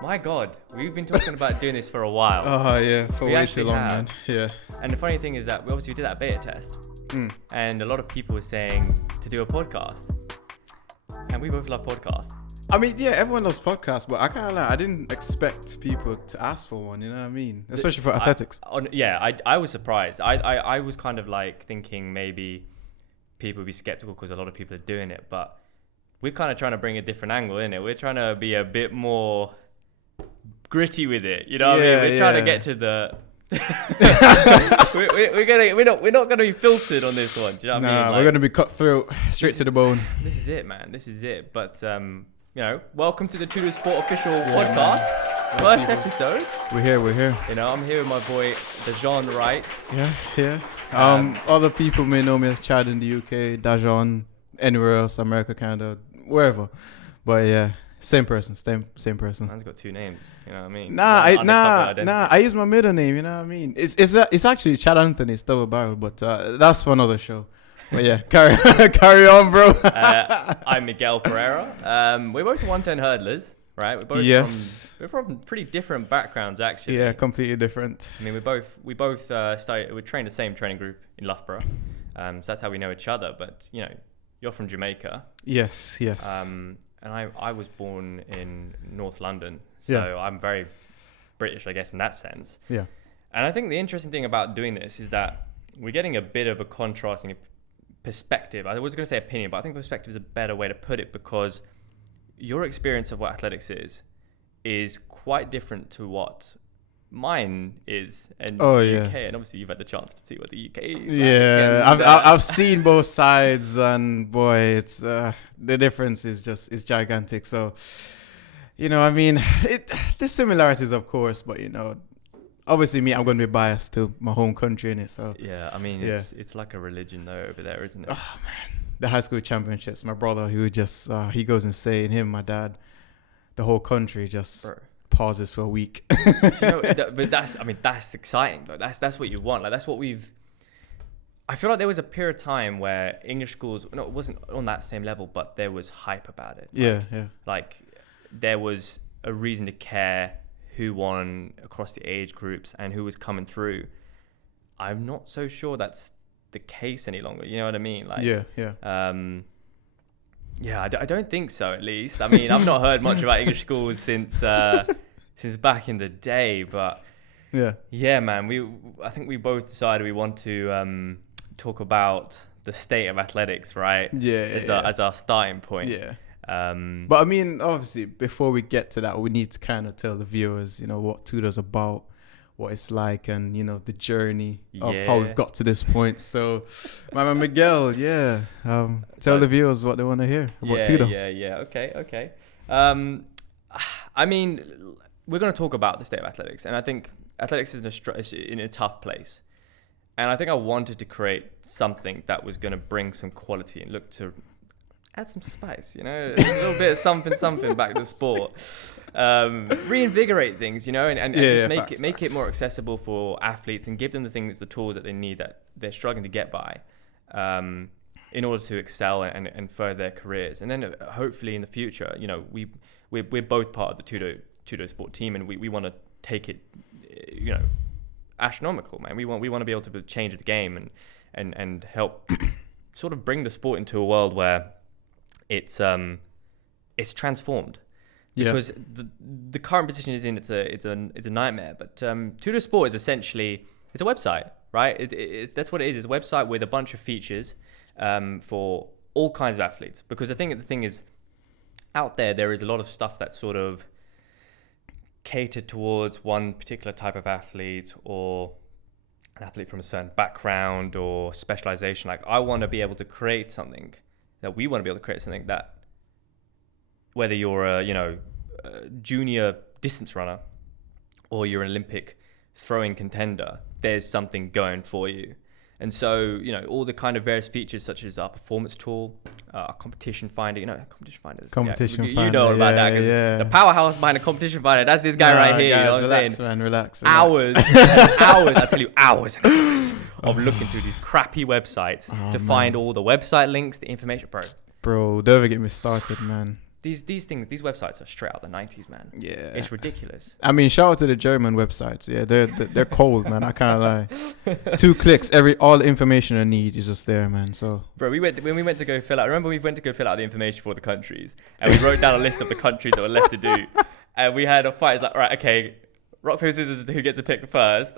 My God, we've been talking about doing this for a while. Oh yeah, for We way actually too long, have. man. Yeah. And the funny thing is that we obviously did that beta test, and a lot of people were saying to do a podcast. And we both love podcasts. I mean, yeah, everyone loves podcasts, but I didn't expect people to ask for one. You know what I mean? Especially for athletics. I was surprised. I was kind of like thinking maybe people would be skeptical because a lot of people are doing it, but we're kind of trying to bring a different angle in it. We're trying to be a bit more gritty with it. You know what I mean? We're trying to get to the. we're not gonna be filtered on this one. Do you know what I mean? Like, we're gonna be cut through straight to the bone. This is it, man. This is it. But welcome to the Tudo Sport official podcast. First episode. We're here. You know, I'm here with my boy Dajon Wright. Yeah. Other people may know me as Chad in the UK, Dajon, anywhere else, America, Canada, wherever. But yeah, same person. Man's got two names. You know what I mean? I use my middle name. You know what I mean? It's actually Chad Anthony, it's double barrel, but that's for another show. But yeah, carry on, bro. I'm Miguel Pereira. We're both 110 hurdlers, right? We're from pretty different backgrounds, actually. Yeah, completely different. I mean, we both trained the same training group in Loughborough, so that's how we know each other. But you know, you're from Jamaica. Yes. And I was born in North London, so I'm very British, I guess, in that sense. Yeah. And I think the interesting thing about doing this is that we're getting a bit of a contrasting perspective. I was going to say opinion, but I think perspective is a better way to put it, because your experience of what athletics is quite different to what mine is in the UK. And obviously you've had the chance to see what the UK is. Yeah, I've seen both sides, and boy, it's the difference is gigantic. So, you know, I mean, there's similarities, of course, but you know, obviously I'm going to be biased to my home country in it. So yeah, I mean, it's like a religion though over there, isn't it? Oh man, the high school championships. My brother, he would just he goes insane. Him, my dad, the whole country just pauses for a week. But that's exciting though. That's what you want. Like that's what I feel like there was a period of time where English schools, it wasn't on that same level, but there was hype about it. Like there was a reason to care who won across the age groups and who was coming through. I'm not so sure that's the case any longer. You know what I mean? Like, I don't think so, at least. I mean, I've not heard much about English schools since back in the day, but yeah, man, I think we both decided we want to talk about the state of athletics, right? As our starting point. Yeah. But I mean, obviously, before we get to that, we need to kind of tell the viewers, you know, what Tudo's about, what it's like, and you know, the journey of how we've got to this point. So, my man Miguel, tell the viewers what they want to hear about Tudo. Okay. I mean, we're going to talk about the state of athletics, and I think athletics is in a tough place. And I think I wanted to create something that was going to bring some quality and look to add some spice, you know, a little bit of something back to the sport, reinvigorate things, you know, and just make it more accessible for athletes and give them the tools that they need, that they're struggling to get by, in order to excel and further their careers. And then hopefully in the future, you know, we're both part of the Tudo Sport team, and we want to take it, you know, astronomical, man. We want to be able to change the game and help sort of bring the sport into a world where it's transformed, because the current position is in it's a nightmare. But Tudo Sport is essentially, it's a website, right? That's what it is. It's a website with a bunch of features for all kinds of athletes, because I think the thing is, out there is a lot of stuff that's sort of catered towards one particular type of athlete, or an athlete from a certain background or specialization. Like we want to be able to create something that whether you're a junior distance runner or you're an Olympic throwing contender, there's something going for you. And so, you know, all the kind of various features such as our performance tool, our competition finder, you know, competition finder. You know about that, because the powerhouse behind the competition finder, that's this guy right here. Guys, you know what relax, I'm saying? Man, relax. Hours I tell you, hours and hours of looking through these crappy websites to find all the website links, the information, Bro, don't ever get me started, man. These websites are straight out the 90s, man. Yeah, it's ridiculous. I mean, shout out to the German websites. Yeah, they're cold, man. I can't lie. 2 clicks, all the information I need is just there, man. So, bro, when we went to go fill out. Remember, we went to go fill out the information for the countries, and we wrote down a list of the countries that were left to do, and we had a fight. It's like, right, okay, rock paper scissors, who gets to pick first?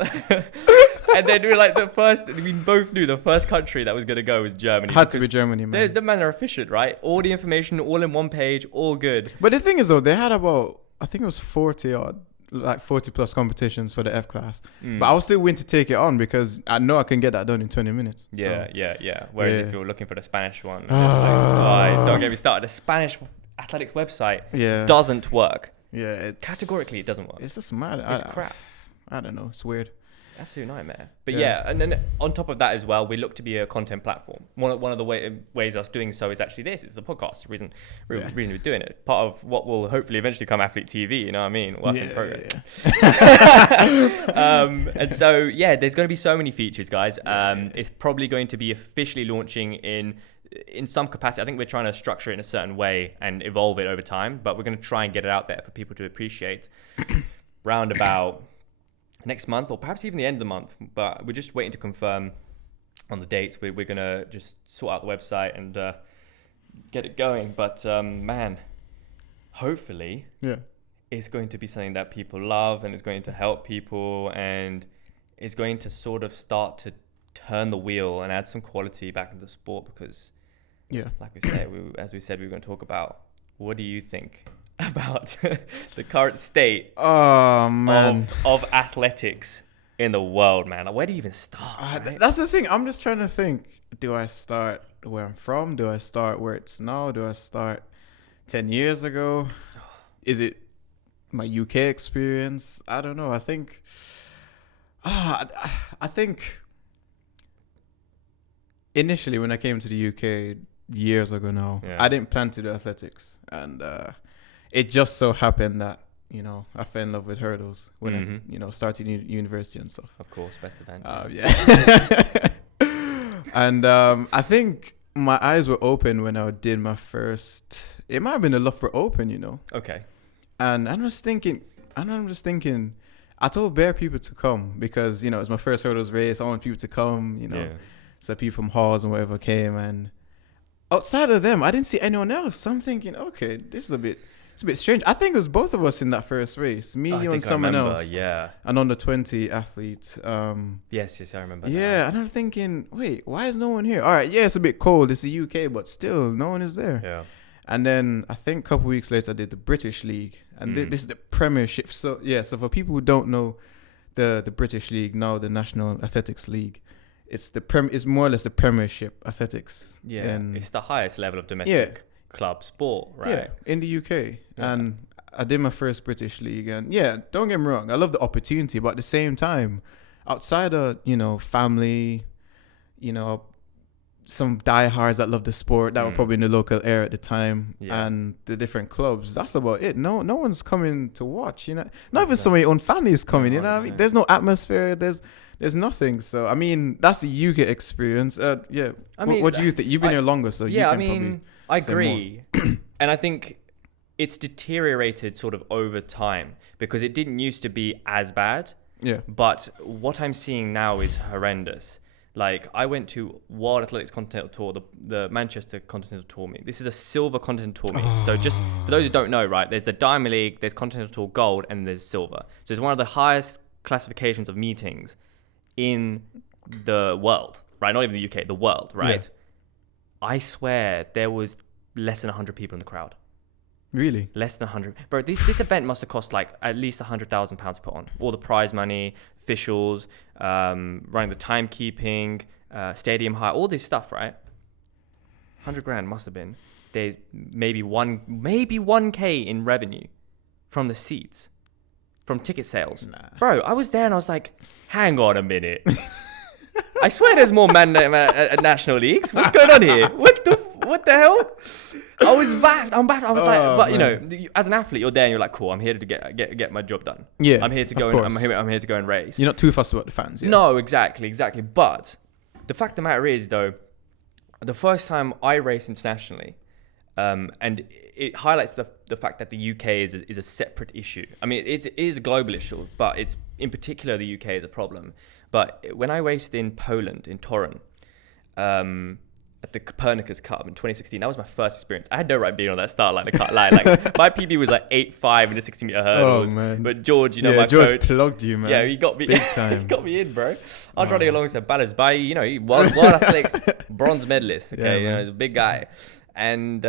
And then we were like, we both knew the first country that was going to go was Germany. Had to be Germany, man. The men are efficient, right? All the information, all in one page, all good. But the thing is, though, they had about, I think it was 40 plus competitions for the F class. But I was still willing to take it on because I know I can get that done in 20 minutes. Yeah. Whereas if you're looking for the Spanish one, don't get me started. The Spanish athletics website doesn't work. Yeah, categorically it doesn't work. It's just mad. It's crap. I don't know. It's weird. Absolute nightmare. But and then on top of that as well, we look to be a content platform. One of the ways us doing so is actually this. It's the podcast. The reason we're doing it. Part of what will hopefully eventually come Athlete TV. You know what I mean? Work in progress. And so there's going to be so many features, guys. It's probably going to be officially launching in some capacity. I think we're trying to structure it in a certain way and evolve it over time. But we're going to try and get it out there for people to appreciate. Round about next month, or perhaps even the end of the month, but we're just waiting to confirm on the dates. We're gonna just sort out the website and get it going. But man, hopefully, it's going to be something that people love and it's going to help people and it's going to sort of start to turn the wheel and add some quality back into the sport. Because, like we said, as we said, we were going to talk about, what do you think about the current state of athletics in the world, man? Like, where do you even start? Right? That's the thing. I'm just trying to think. Do I start where I'm from? Do I start where it's now? Do I start 10 years ago? Is it my UK experience? I don't know. I think initially when I came to the UK years ago now, I didn't plan to do athletics, and it just so happened that, I fell in love with hurdles when I, started university and stuff. Of course, best event. And I think my eyes were open when I did my first, it might have been the Loughborough Open, Okay. And I'm just thinking, I told bare people to come because, it's my first hurdles race. I want people to come, So people from halls and whatever came, and outside of them, I didn't see anyone else. So I'm thinking, okay, it's a bit strange. I think it was both of us in that first race, me and someone else. Yeah. An under 20 athlete. Yes, I remember. Yeah, and I'm thinking, wait, why is no one here? All right, it's a bit cold. It's the UK, but still, no one is there. Yeah. And then I think a couple of weeks later, I did the British League, and this is the Premiership. So so for people who don't know, the British League, now the National Athletics League, it's more or less the Premiership athletics. Yeah, it's the highest level of domestic club sport, right? Yeah, in the UK. Yeah. And I did my first British League, and don't get me wrong, I love the opportunity, but at the same time, outside of, family, some diehards that love the sport that were probably in the local area at the time, and the different clubs, that's about it. No one's coming to watch, not even some of your own family is coming, you know what I mean? There's no atmosphere, there's nothing. So I mean, that's the UK experience. I mean, what do you think? You've been here longer, so you can probably I agree. And I think it's deteriorated sort of over time because it didn't used to be as bad. Yeah. But what I'm seeing now is horrendous. Like, I went to World Athletics Continental Tour, the Manchester Continental Tour meet. This is a silver Continental Tour meet. So just for those who don't know, right, there's the Diamond League, there's Continental Tour Gold, and there's Silver. So it's one of the highest classifications of meetings in the world, right? Not even the UK, the world, right? Yeah. I swear there was less than 100 people in the crowd. Really? Less than 100. Bro, this event must have cost like at least £100,000 to put on. All the prize money, officials, running the timekeeping, stadium hire, all this stuff, right? 100 grand must have been. There's maybe 1K in revenue from the seats, from ticket sales. Nah. Bro, I was there and I was like, hang on a minute. I swear there's more men at national leagues. What's going on here? What the hell? I was baffed. I'm baffed. I was but man. As an athlete, you're there and you're like, cool. I'm here to get my job done. Yeah, I'm here to go. I'm here to go and race. You're not too fussed about the fans. Yeah. No, exactly. But the fact of the matter is, though, the first time I raced internationally, And it highlights the fact that the UK is a separate issue. I mean, it is a global issue, but it's in particular the UK is a problem. But when I raced in Poland, in Torun, at the Copernicus Cup in 2016, that was my first experience. I had no right being on that start line. Like my PB was like 8.5 in the 60-meter hurdles. Oh, man. But George, my George coach, plugged you, man. yeah, he got me big time. he got me in, bro. I was running alongside Ballas by, he World Athletics bronze medalist. Okay, Yeah, he's a big guy, and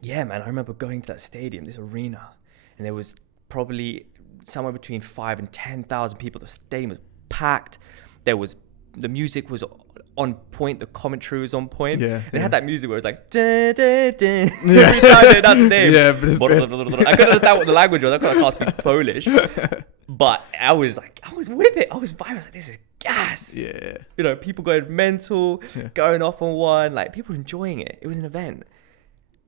yeah, man, I remember going to that stadium, this arena, and there was probably somewhere between 5,000 and 10,000 people. The stadium was packed. The music was on point. The commentary was on point. Yeah, they had that music where it was like, dun, dun, dun. Every time they announced the name. Yeah, but I couldn't understand what the language was. I can't speak Polish. But I was with it. I was vibing. I was like, this is gas. Yeah. People going mental, going off on one. Like, people enjoying it. It was an event.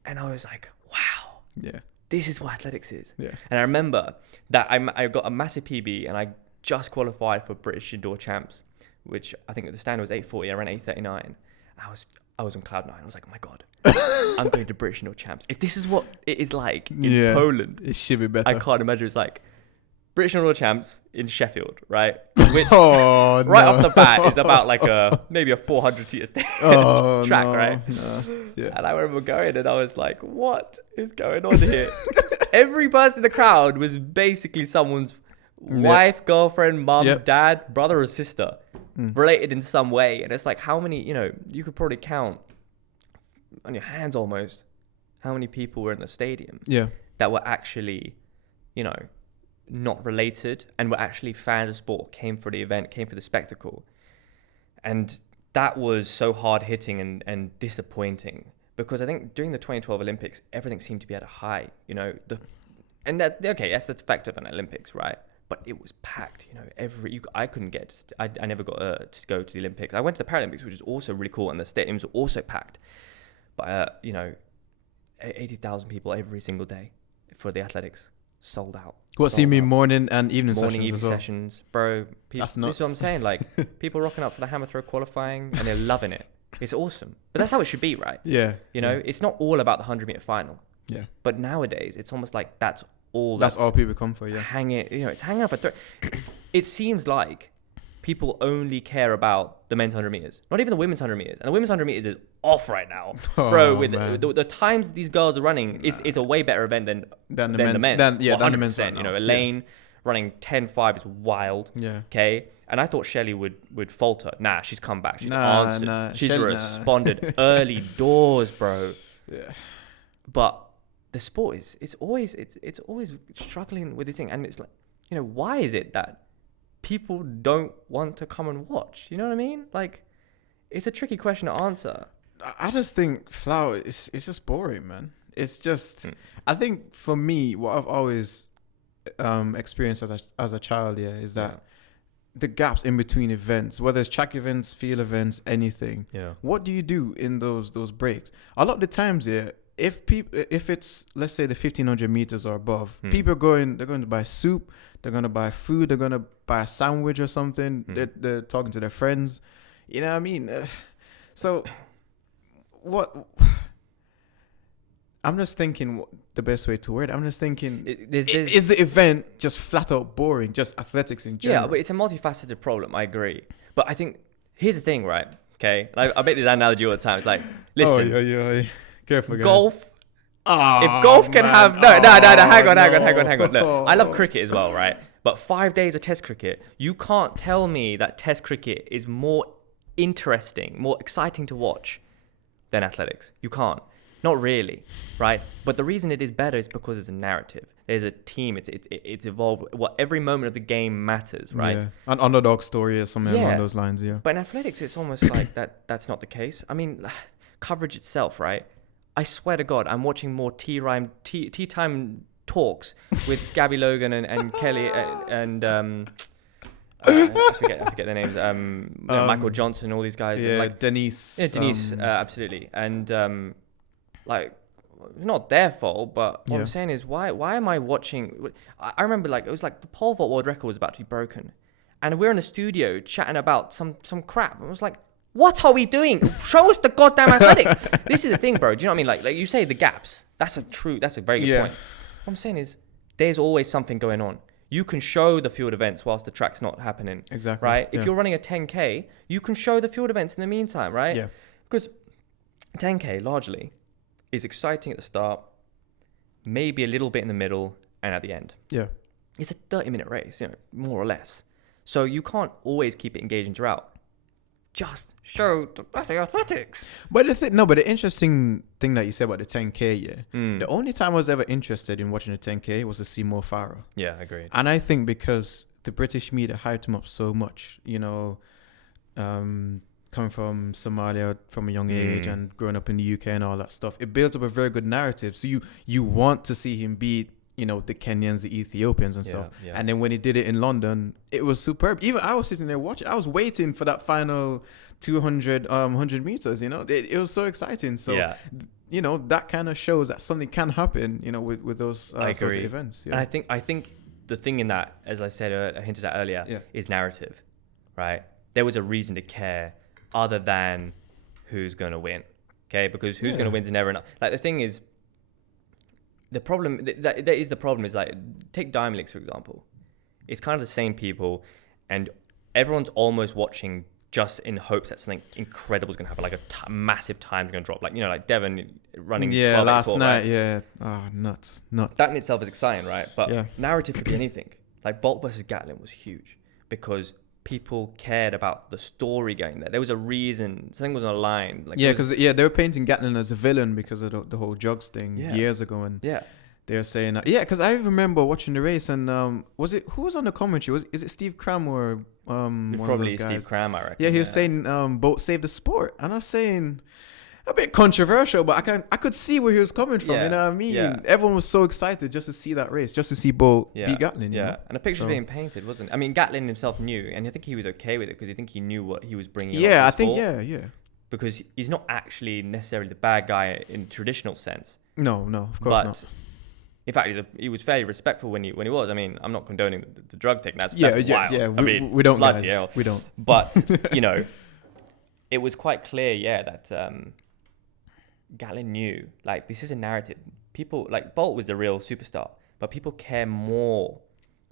And I was like, wow. Yeah. This is what athletics is. Yeah. And I remember that I got a massive PB and I just qualified for British Indoor Champs, which I think the standard was 8:40. I ran 8:39. I was on cloud 9. I was like, oh my God, I'm going to British Indoor Champs. If this is what it is like in Poland, it should be better. I can't imagine it's like British Indoor Champs in Sheffield, right? Which right off the bat is about like maybe a 400-seater track, right? No. Yeah. And I remember going and I was like, what is going on here? Every person in the crowd was basically someone's wife, girlfriend, mum, dad, brother or sister, related in some way. And it's like, how many, you could probably count on your hands almost how many people were in the stadium that were actually, not related and were actually fans of sport, came for the event, came for the spectacle. And that was so hard hitting and disappointing, because I think during the 2012 Olympics, everything seemed to be at a high, that's the fact of an Olympics, right? But it was packed, I couldn't get, I never got to go to the Olympics. I went to the Paralympics, which is also really cool, and the stadiums were also packed. But, 80,000 people every single day for the athletics, sold out. What's you mean, morning and evening morning, sessions evening as well? sessions, bro. That's nuts. That's what I'm saying. Like, people rocking up for the hammer throw qualifying, and they're loving it. It's awesome. But that's how it should be, right? Yeah. It's not all about the 100-meter final. Yeah. But nowadays, it's almost like that's all people come for, it's hanging out for it seems like people only care about the men's 100 meters, not even the women's 100 meters. And the women's 100 meters is off right now, bro. With the times these girls are running, it's a way better event than the men's. Than the men's. Elaine running 10.5 is wild. Yeah. Okay. And I thought Shelley would falter. Nah, she's come back. She's answered. She's responded early doors, bro. Yeah. But the sport it's always struggling with this thing, and it's like, why is it that people don't want to come and watch? You know what I mean? Like, it's a tricky question to answer. I just think flower it's just boring, man. It's just I think for me, what I've always experienced as a child is that the gaps in between events, whether it's track events, field events, anything. Yeah. What do you do in those breaks? A lot of the times, if it's, let's say, the 1,500 meters or above, people they're going to buy soup, they're going to buy food, they're going to buy a sandwich or something. They're talking to their friends. You know what I mean? So what? I'm just thinking the best way to word it. I'm just thinking, is the event just flat out boring? Just athletics in general? Yeah, but it's a multifaceted problem. I agree. But I think, here's the thing, right? Okay. I make this analogy all the time. It's like, listen. Careful, guys. Golf. If golf can have... No, hang on. Look, I love cricket as well, right? But 5 days of test cricket, you can't tell me that test cricket is more interesting, more exciting to watch than athletics. You can't. Not really, right? But the reason it is better is because it's a narrative. There's a team. It's evolved. Every moment of the game matters, right? Yeah. An underdog story or something along those lines, yeah. But in athletics, it's almost like that's not the case. I mean, coverage itself, right? I swear to God, I'm watching more tea time talks with Gabby Logan and Kelly and I forget their names. Michael Johnson, all these guys. Yeah, like Denise. Yeah, Denise, absolutely. And not their fault, but what I'm saying is, why am I watching? I remember, like, it was like the pole vault world record was about to be broken, and we're in the studio chatting about some crap. I was like, What are we doing? Show us the goddamn athletics. This is the thing, bro. Do you know what I mean? Like you say, the gaps. That's a very good point. What I'm saying is, there's always something going on. You can show the field events whilst the track's not happening. Exactly. Right? If you're running a 10K, you can show the field events in the meantime, right? Yeah. Because 10K largely is exciting at the start, maybe a little bit in the middle, and at the end. Yeah. It's a 30-minute race, more or less. So you can't always keep it engaging throughout. Just show the athletics. But the interesting thing that you said about the 10K, the only time I was ever interested in watching the 10K was to see Mo Farah. Yeah, agreed. And I think because the British media hyped him up so much, coming from Somalia from a young age and growing up in the UK and all that stuff, it builds up a very good narrative. So you want to see him beat, the Kenyans, the Ethiopians and stuff. Yeah. And then when he did it in London, it was superb. Even I was sitting there watching. I was waiting for that final 200, 100 meters, It was so exciting. So, that kind of shows that something can happen, with those sorts of events. Yeah. And I think the thing in that, as I said, I hinted at earlier, is narrative, right? There was a reason to care other than who's going to win, okay? Because who's going to win is never enough. Like, the thing is, the problem is like, take Diamond Leagues for example. It's kind of the same people, and everyone's almost watching just in hopes that something incredible is going to happen, like a massive time is going to drop, like Devon running. Yeah, last night. Right? Yeah, nuts. That in itself is exciting, right? But narrative could be anything. Like Bolt versus Gatlin was huge because people cared about the story going there. There was a reason. Something was on a line. Like, because they were painting Gatlin as a villain because of the whole drugs thing years ago. And they were saying, because I remember watching the race and who was on the commentary? Is it Steve Cram or one probably of those guys? Steve Cram, I reckon. Yeah, he was saying Bolt saved the sport. And I was saying, a bit controversial, but I could see where he was coming from. You know what I mean? Yeah. Everyone was so excited just to see that race, just to see Bolt beat Gatlin. And the picture's being painted, wasn't it? I mean, Gatlin himself knew, and I think he was okay with it because I think he knew what he was bringing. Yeah, I think, yeah. Because he's not actually necessarily the bad guy in traditional sense. No, of course not. In fact, he was fairly respectful when he was. I mean, I'm not condoning the drug taking. That's wild. Yeah. We don't, guys. Hell. We don't. But it was quite clear, that Gatlin knew, like, this is a narrative. People, like, Bolt was a real superstar, but people care more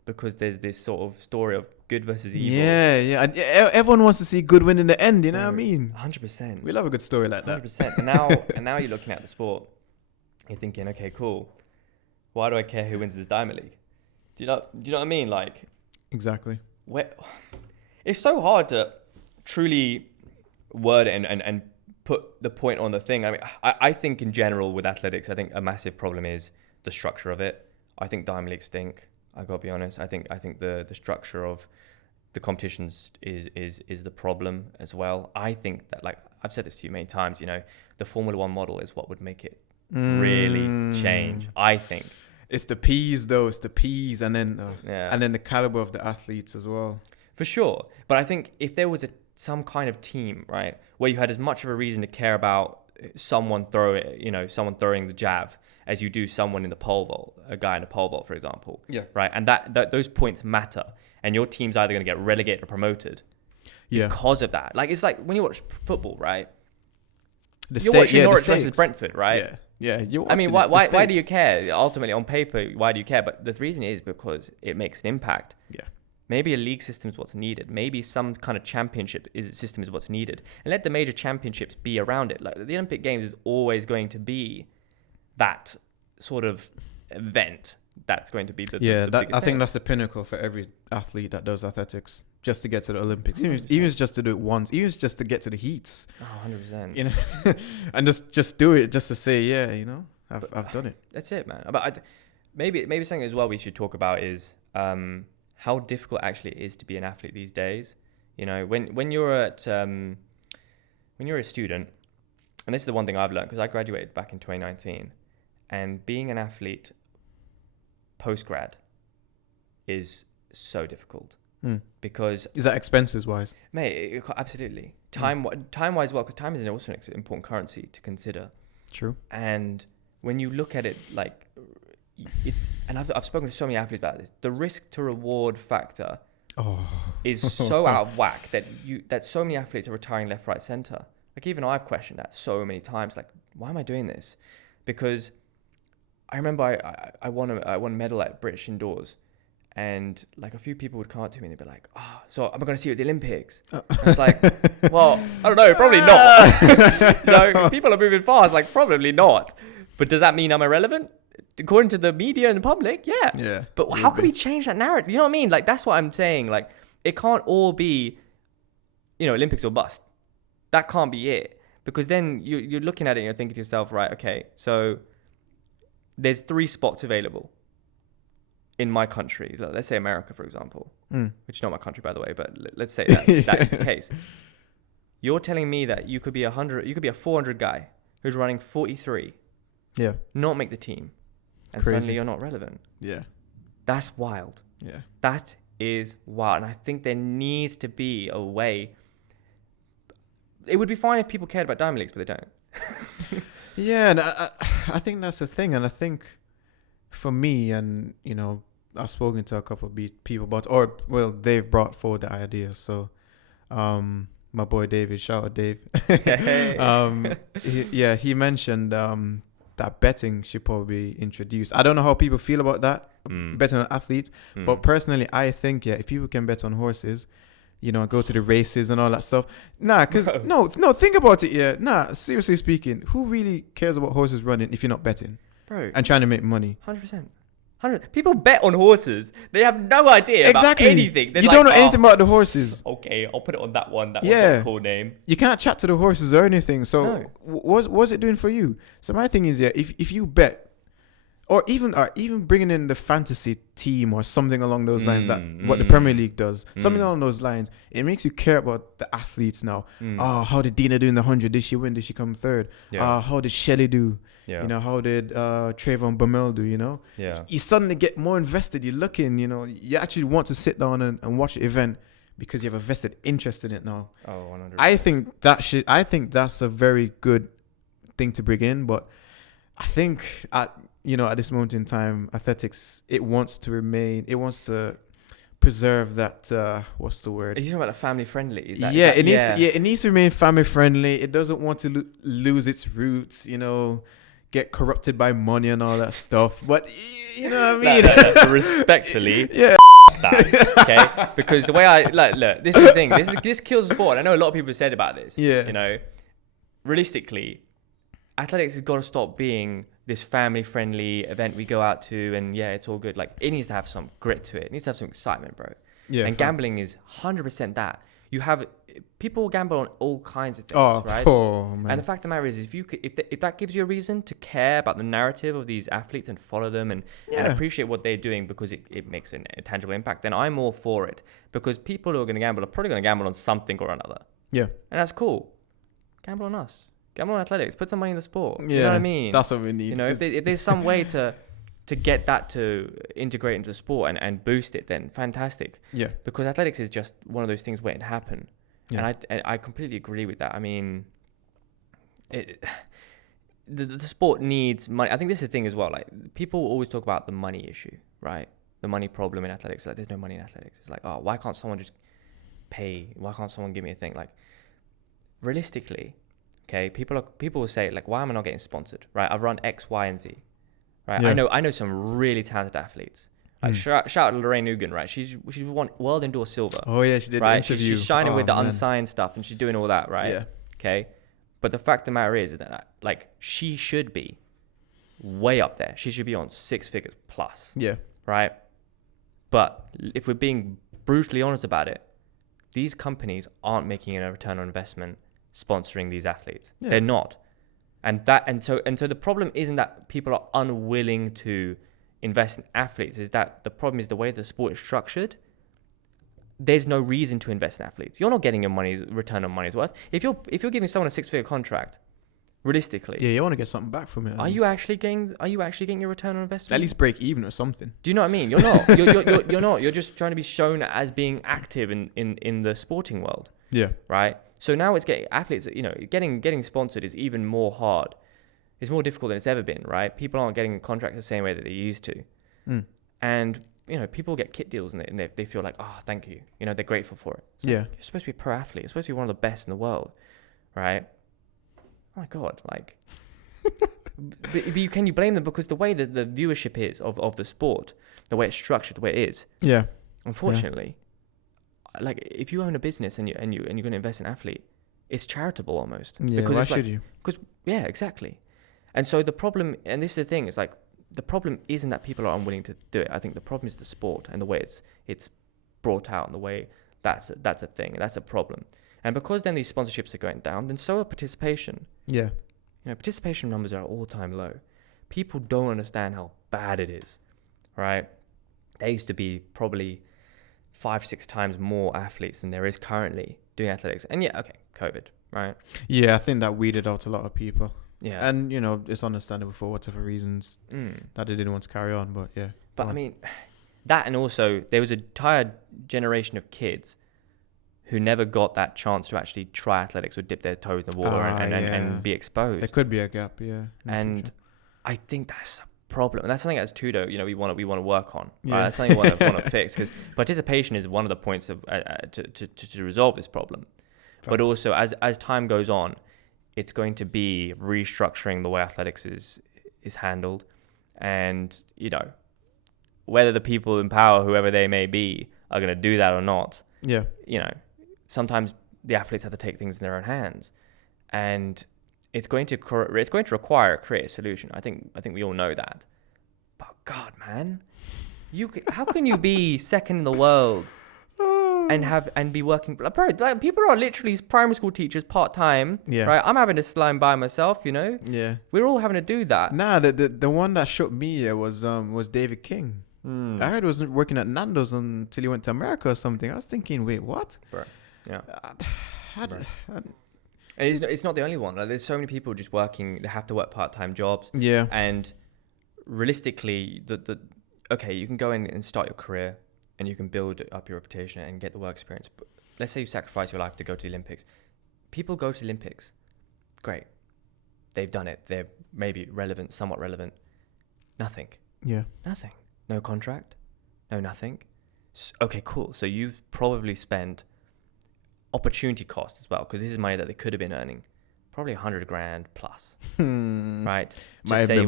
because there's this sort of story of good versus evil. Yeah. And everyone wants to see good win in the end, you know what I mean? 100%. We love a good story like that. 100%. And now you're looking at the sport, you're thinking, okay, cool. Why do I care who wins this Diamond League? Do you know what I mean? Like, exactly. It's so hard to truly word it and put the point on the thing. I mean, I think in general with athletics, I think a massive problem is the structure of it. I think Diamond Leagues stink. I gotta be honest. I think the structure of the competitions is the problem as well. I think that, like I've said this to you many times, the Formula One model is what would make it really change. I think it's the P's though. It's the P's, and then the caliber of the athletes as well. For sure, but I think if there was some kind of team, right, where you had as much of a reason to care about someone throwing the jab as you do someone in the pole vault, a guy in a pole vault, for example. Yeah. Right, and that those points matter, and your team's either going to get relegated or promoted. Yeah. Because of that, like it's like when you watch football, right? You're watching Norwich versus Brentford, right? Yeah. I mean, why do you care? Ultimately, on paper, why do you care? But the reason is because it makes an impact. Yeah. Maybe a league system is what's needed. Maybe some kind of championship system is what's needed. And let the major championships be around it. Like the Olympic Games is always going to be that sort of event that's going to be the biggest I think that's the pinnacle for every athlete that does athletics, just to get to the Olympics. Even just to do it once, even just to get to the heats. 100%. And just do it just to say, I've done it. That's it, man. But maybe something as well we should talk about is how difficult actually it is to be an athlete these days. When you're a student, and this is the one thing I've learned because I graduated back in 2019, and being an athlete post-grad is so difficult because... Is that expenses wise? Mate, absolutely. Time-wise, well, because time is also an important currency to consider. True. And when you look at it, like... and I've spoken to so many athletes about this. The risk to reward factor is so out of whack that so many athletes are retiring left, right, center. Like even I've questioned that so many times. Like, why am I doing this? Because I remember I won a medal at British indoors, and like a few people would come up to me and they'd be like, so am I going to see you at the Olympics? And it's like, well, I don't know, probably not. People are moving fast, like probably not. But does that mean I'm irrelevant? According to the media and the public, yeah. Yeah. But how can we change that narrative? You know what I mean? Like, that's what I'm saying. Like, it can't all be, Olympics or bust. That can't be it. Because then you're looking at it and you're thinking to yourself, right, okay, so there's 3 spots available in my country. Let's say America, for example, which is not my country, by the way, but let's say that is the case. You're telling me that you could be a 400 guy who's running 43, not make the team, and suddenly you're not relevant. Yeah. That's wild. Yeah. That is wild. And I think there needs to be a way. It would be fine if people cared about Diamond Leagues, but they don't. Yeah, and I think that's the thing. And I think for me, and, I've spoken to a couple of people about, they've brought forward the idea. So, my boy David, shout out Dave. He mentioned that betting should probably be introduced. I don't know how people feel about that, betting on athletes. But personally, I think, if people can bet on horses, go to the races and all that stuff. Think about it, seriously speaking, who really cares about horses running if you're not betting? Bro. And trying to make money? 100%. People bet on horses. They have no idea about anything. They're don't know anything about the horses. Okay, I'll put it on that one. That one's got a cool name. You can't chat to the horses or anything. So what's it doing for you? So my thing is, if you bet, or even bringing in the fantasy team or something along those lines, what the Premier League does, something along those lines, it makes you care about the athletes now. How did Dina do in the 100? Did she win? Did she come third? How did Shelley do? Yeah. How did Trayvon Bamel do? Yeah. You suddenly get more invested. You're looking. You actually want to sit down and watch the event because you have a vested interest in it now. Oh, 100%. I think that's a very good thing to bring in, but I think at this moment in time, athletics, it wants to preserve that, what's the word? Are you talking about the family friendly? It needs to remain family friendly. It doesn't want to lose its roots, get corrupted by money and all that stuff. But you know what I mean? No, respectfully. Yeah. That, okay? Because the way look, this is the thing. This kills the sport. I know a lot of people have said about this. Yeah. Realistically, athletics has got to stop being this family-friendly event we go out to and it's all good. Like, it needs to have some grit to it. It needs to have some excitement, bro. Yeah. And gambling is 100% that. You have people gamble on all kinds of things, right? Man. And the fact of the matter is, if that gives you a reason to care about the narrative of these athletes and follow them and appreciate what they're doing because it makes a tangible impact, then I'm all for it. Because people who are going to gamble are probably going to gamble on something or another. Yeah. And that's cool. Gamble on us. Gamble on athletics. Put some money in the sport. Yeah, you know what I mean? That's what we need. If there's some way to get that to integrate into the sport and boost it, then fantastic. Yeah. Because athletics is just one of those things waiting to happen. Yeah. And I completely agree with that. I mean, the sport needs money. I think this is the thing as well. Like, people always talk about the money issue, right? The money problem in athletics. Like, there's no money in athletics. It's like, why can't someone just pay? Why can't someone give me a thing? Like, realistically, okay, people will say, like, why am I not getting sponsored? Right? I've run X, Y, and Z. Right? Yeah. I know some really talented athletes. Like, shout out to Lorraine Ugan, right? She's won World Indoor Silver. Oh yeah, she did. Right? An interview. She's shining with the unsigned stuff, and she's doing all that, right? Yeah. Okay. But the fact of the matter is that, like, she should be way up there. She should be on 6 figures plus. Yeah. Right? But if we're being brutally honest about it, these companies aren't making a return on investment sponsoring these athletes. Yeah. They're not. And so the problem isn't that people are unwilling to invest in athletes, is that the problem is the way the sport is structured. There's no reason to invest in athletes. You're not getting your return on money's worth. If you're giving someone a 6-figure contract, realistically, you want to get something back from it. Are you actually getting your return on investment? At least break even or something. Do you know what I mean? You're not. You're not. You're just trying to be shown as being active in the sporting world. Yeah. Right. So now it's getting athletes. Getting sponsored is even more hard. It's more difficult than it's ever been. Right. People aren't getting contracts the same way that they used to. And people get kit deals and they feel like, oh, thank you. They're grateful for it. Yeah. You're supposed to be a pro athlete. You're supposed to be one of the best in the world, right? Oh my God, like, but can you blame them? Because the way that the viewership is of the sport, the way it's structured, the way it is, Yeah. unfortunately, like if you own a business and you're going to invest in an athlete, it's charitable almost. Yeah. Because Why it's should you? Yeah, exactly. And so the problem, and this is the thing, it's like the problem isn't that people are unwilling to do it. I think the problem is the sport and the way it's brought out and the way that's a thing. That's a problem. And because then these sponsorships are going down, then so are participation. Yeah. Participation numbers are at all-time low. People don't understand how bad it is, right? There used to be probably 5-6 times more athletes than there is currently doing athletics. And yeah, okay, COVID, right? Yeah, I think that weeded out a lot of people. Yeah. And, it's understandable for whatever reasons that they didn't want to carry on, but yeah. But I mean, that, and also there was an entire generation of kids who never got that chance to actually try athletics or dip their toes in the water and be exposed. There could be a gap, yeah. And I think that's a problem. And that's something as Tudo, we want to work on. Yeah. Right? That's something we want to fix, because participation is one of the points of to resolve this problem. Facts. But also, as time goes on, it's going to be restructuring the way athletics is handled, and whether the people in power, whoever they may be, are going to do that or not. Yeah. Sometimes the athletes have to take things in their own hands, and it's going to require a creative solution. I think we all know that. But God, man, how can you be second in the world and be working, bro? Like, people are literally primary school teachers part-time. Yeah. Right. I'm having to slime by myself. Yeah. We're all having to do that. Nah, the one that shook me was David King. I heard he was working at Nando's until he went to America or something. I was thinking, wait, what? Bro. Yeah. And it's not the only one. Like, there's so many people just working. They have to work part-time jobs. Yeah. And realistically, okay, you can go in and start your career, and you can build up your reputation and get the work experience. But let's say you sacrifice your life to go to the Olympics. People go to the Olympics. Great. They've done it. They're maybe relevant, somewhat relevant. Nothing. Yeah. Nothing. No contract. No nothing. Okay, cool. So you've probably spent opportunity cost as well, because this is money that they could have been earning. Probably $100,000 plus. Right? Just say you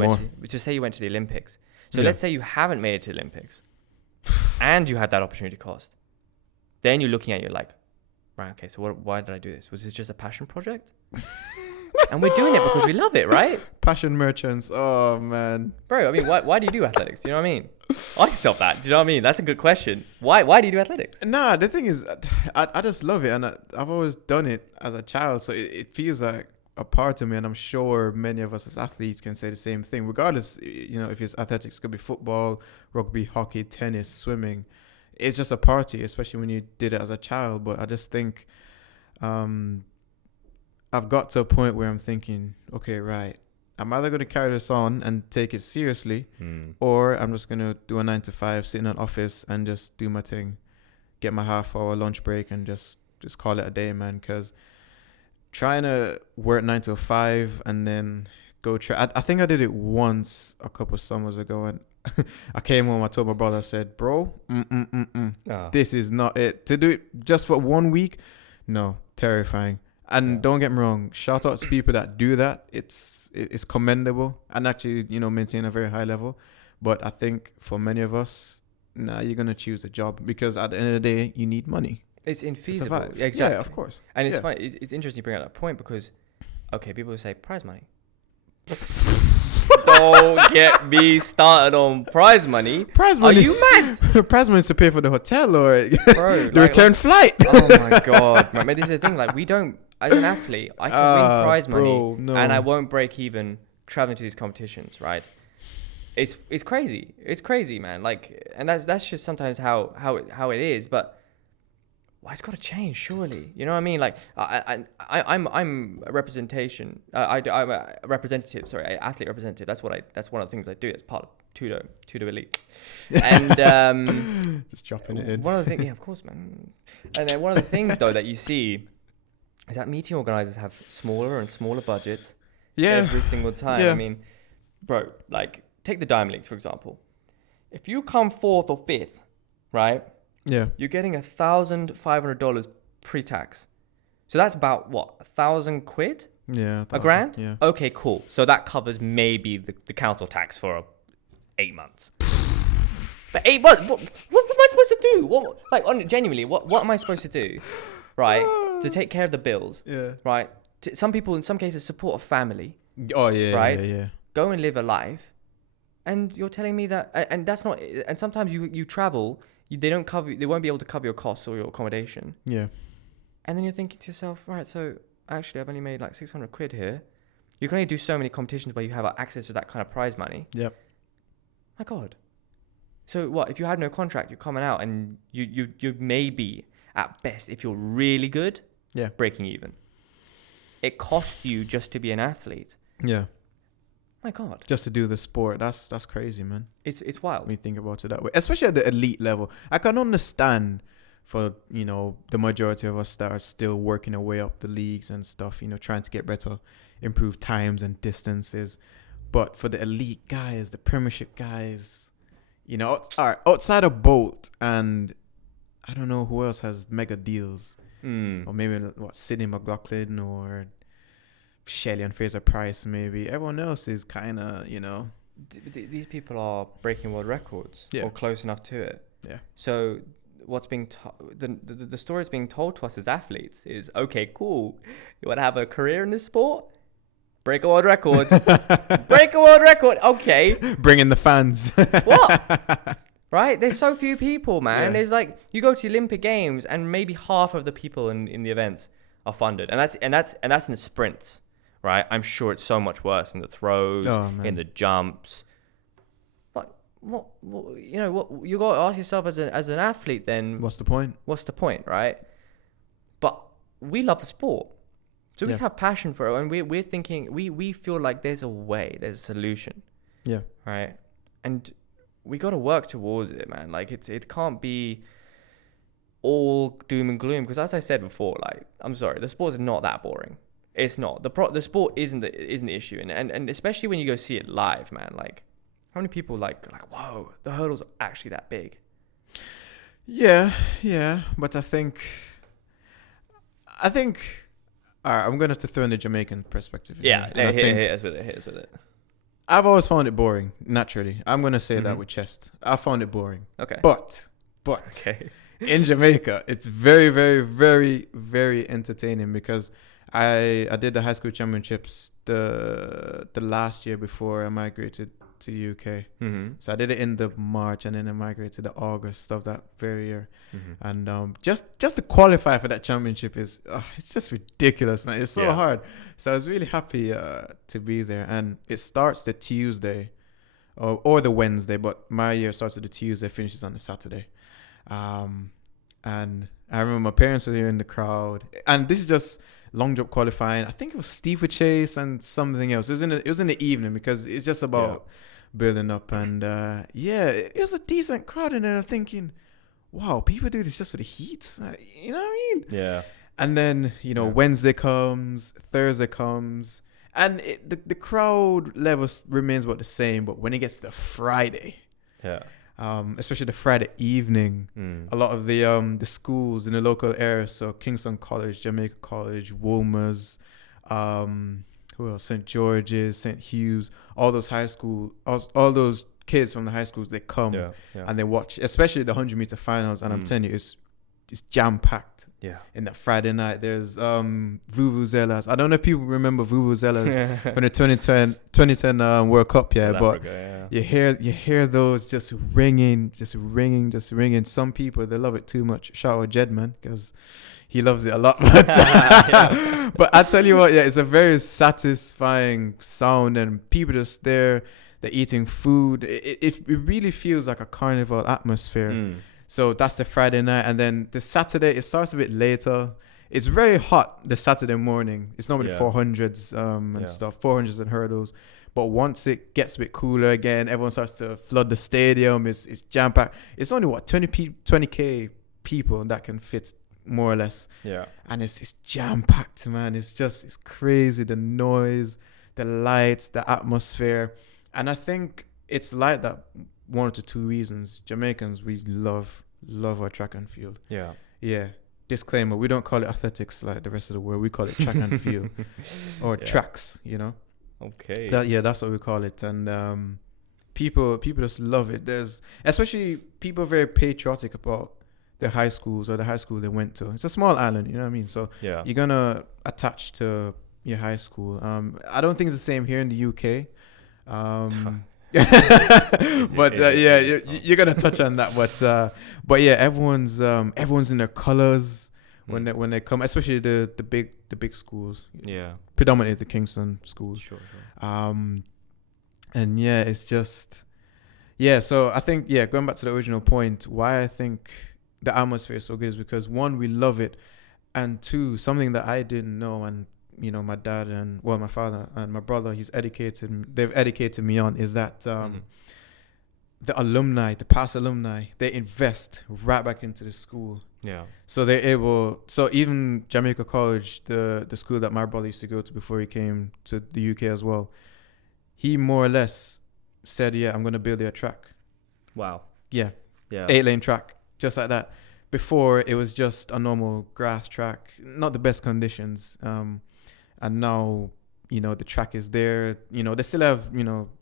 went to the Olympics. So let's say you haven't made it to the Olympics and you had that opportunity cost. Then you're looking at it, you're like, right, okay, so why did I do this? Was this just a passion project? And we're doing it because we love it, right? Passion merchants. Oh, man. Bro, I mean, why do you do athletics? Do you know what I mean? Ask yourself that. Do you know what I mean? That's a good question. Why do you do athletics? Nah, the thing is, I just love it. And I've always done it as a child. So it feels like a part of me. And I'm sure many of us as athletes can say the same thing. Regardless, if it's athletics, it could be football, rugby, hockey, tennis, swimming. It's just a party, especially when you did it as a child. But I just think I've got to a point where I'm thinking, okay, right, I'm either going to carry this on and take it seriously, or I'm just going to do a 9-to-5, sit in an office and just do my thing, get my half-hour lunch break and just call it a day, man. Because trying to work 9 to 5 and then go try, I think I did it once a couple of summers ago, and I came home, I told my brother, I said, bro, this is not it. To do it just for 1 week, no, terrifying. And don't get me wrong, shout out to people that do that. It's commendable and actually, maintain a very high level. But I think for many of us, you're going to choose a job because at the end of the day, you need money. It's infeasible. To survive. Exactly. Yeah, of course. And it's fine. It's interesting you bring up that point because, okay, people will say prize money. Don't get me started on prize money. Prize money. Are you mad? Prize money is to pay for the hotel or Bro, the return flight. Oh my God. Man, this is the thing. Like, we don't, as an athlete, I can win prize money and I won't break even traveling to these competitions, right? It's crazy. It's crazy, man. Like, and that's just sometimes how it is, but it's got to change, surely. You know what I mean? Like, I'm a representation. I'm a representative. Sorry, athlete representative. That's one of the things I do. That's part of Tudo Elite. And just dropping it in. One of the things, yeah, of course, man. And then one of the things though that you see is that meeting organizers have smaller and smaller budgets. Yeah. Every single time. Yeah. I mean, bro, like take the Diamond Leagues for example. if you come fourth or fifth, right? Yeah. You're getting $1,500 pre-tax. So that's about what, £1,000? Yeah. A grand? Yeah. Okay, cool. So that covers maybe the council tax for 8 months. But 8 months? What am I supposed to do? Genuinely, what am I supposed to do, right? To take care of the bills, Yeah. right? Some people, in some cases, support a family. Oh yeah. Right? Yeah. Go and live a life. And you're telling me that, and that's not, and sometimes you travel, they won't be able to cover your costs or your accommodation. Yeah. And then you're thinking to yourself, right, so actually I've only made like £600 here. You can only do so many competitions where you have access to that kind of prize money. Yep. My God. So what, if you had no contract, you're coming out and you maybe, at best, if you're really good, breaking even. It costs you just to be an athlete. Yeah. My God. Just to do the sport. That's crazy, man. It's wild. When you think about it that way. Especially at the elite level. I can understand for, the majority of us that are still working our way up the leagues and stuff, trying to get better, improve times and distances. But for the elite guys, the Premiership guys, outside of Bolt and I don't know who else has mega deals. Or maybe Sidney McLaughlin or Shelley and Fraser Price maybe. Everyone else is kind of, These people are breaking world records or close enough to it. Yeah. So what's being the story that's being told to us as athletes is, okay, cool. You want to have a career in this sport? Break a world record. Break a world record. Okay. Bring in the fans. What? Right? There's so few people, man. Yeah. There's like, you go to the Olympic Games and maybe half of the people in the events are funded. And that's in the sprints, right? I'm sure it's so much worse in the throws, in the jumps. But what you got to ask yourself as an athlete then, What's the point? What's the point, right? But we love the sport. So we have passion for it, and we're thinking, we feel like there's a solution. Yeah. Right? And we got to work towards it, man. Like it can't be all doom and gloom, because as I said before, like, I'm sorry, the sport is not that boring. It's not. The sport isn't the issue, and especially when you go see it live, man. Like, how many people like whoa, the hurdles are actually that big? Yeah, but I think all right, I'm gonna have to throw in the Jamaican perspective. Yeah, hit us with it. I've always found it boring, naturally. I'm going to say that with chest. I found it boring. Okay. But okay. In Jamaica, it's very, very, very, very entertaining because I did the high school championships the last year before I migrated to UK. So I did it in the March and then I migrated to the August of that very year. And just to qualify for that championship is it's just ridiculous, man. It's so hard. So I was really happy to be there. And it starts the Tuesday or the Wednesday, but my year starts on the Tuesday, finishes on the Saturday. And I remember my parents were here in the crowd, and this is just long jump qualifying. I think it was steeplechase and something else. It was in the evening because it's just about building up. And it was a decent crowd, and then I'm thinking, wow, people do this just for the heat. You know what I mean? Yeah. And then Wednesday comes, Thursday comes, and the crowd level remains about the same. But when it gets to Friday, especially the Friday evening, a lot of the schools in the local area, so Kingston College, Jamaica College, Wolmer's, who else? St. George's, St. Hugh's, all those high school, all those kids from the high schools, they come and they watch, especially the 100-meter finals, and I'm telling you, it's jam packed. Yeah. In that Friday night, there's Vuvuzelas. I don't know if people remember Vuvuzelas from the 2010 World Cup. South Africa, you hear those just ringing. Some people, they love it too much. Shout out Jedman because he loves it a lot. But I tell you what, it's a very satisfying sound, and people just there. They're eating food. It really feels like a carnival atmosphere. So that's the Friday night. And then the Saturday, it starts a bit later. It's very hot the Saturday morning. It's normally 400s and stuff, 400s and hurdles. But once it gets a bit cooler again, everyone starts to flood the stadium. It's jam-packed. It's only, 20K people that can fit, more or less. Yeah. And it's jam-packed, man. It's crazy. The noise, the lights, the atmosphere. And I think it's like that one or two reasons. Jamaicans, we love our track and field. Yeah. Yeah. Disclaimer: we don't call it athletics like the rest of the world. We call it track and field, or tracks. You know. Okay. That's what we call it. And people just love it. There's especially people very patriotic about their high schools or the high school they went to. It's a small island, you know what I mean? So you're gonna attach to your high school. I don't think it's the same here in the UK. But you're gonna touch on that. But yeah, everyone's in their colors when they come, especially the big schools. Yeah, predominantly the Kingston schools. Sure. And yeah, it's just So I think going back to the original point, why I think the atmosphere is so good is because one, we love it, and two, something that I didn't know, and my dad and my father and my brother, they've educated me on, is that the alumni, the past alumni, they invest right back into the school. Yeah. So they're able. So even Jamaica College, the school that my brother used to go to before he came to the UK as well, he more or less said, "Yeah, I'm gonna build a track." Wow. Yeah. 8-lane track, just like that. Before it was just a normal grass track, not the best conditions. And now, the track is there. They still have,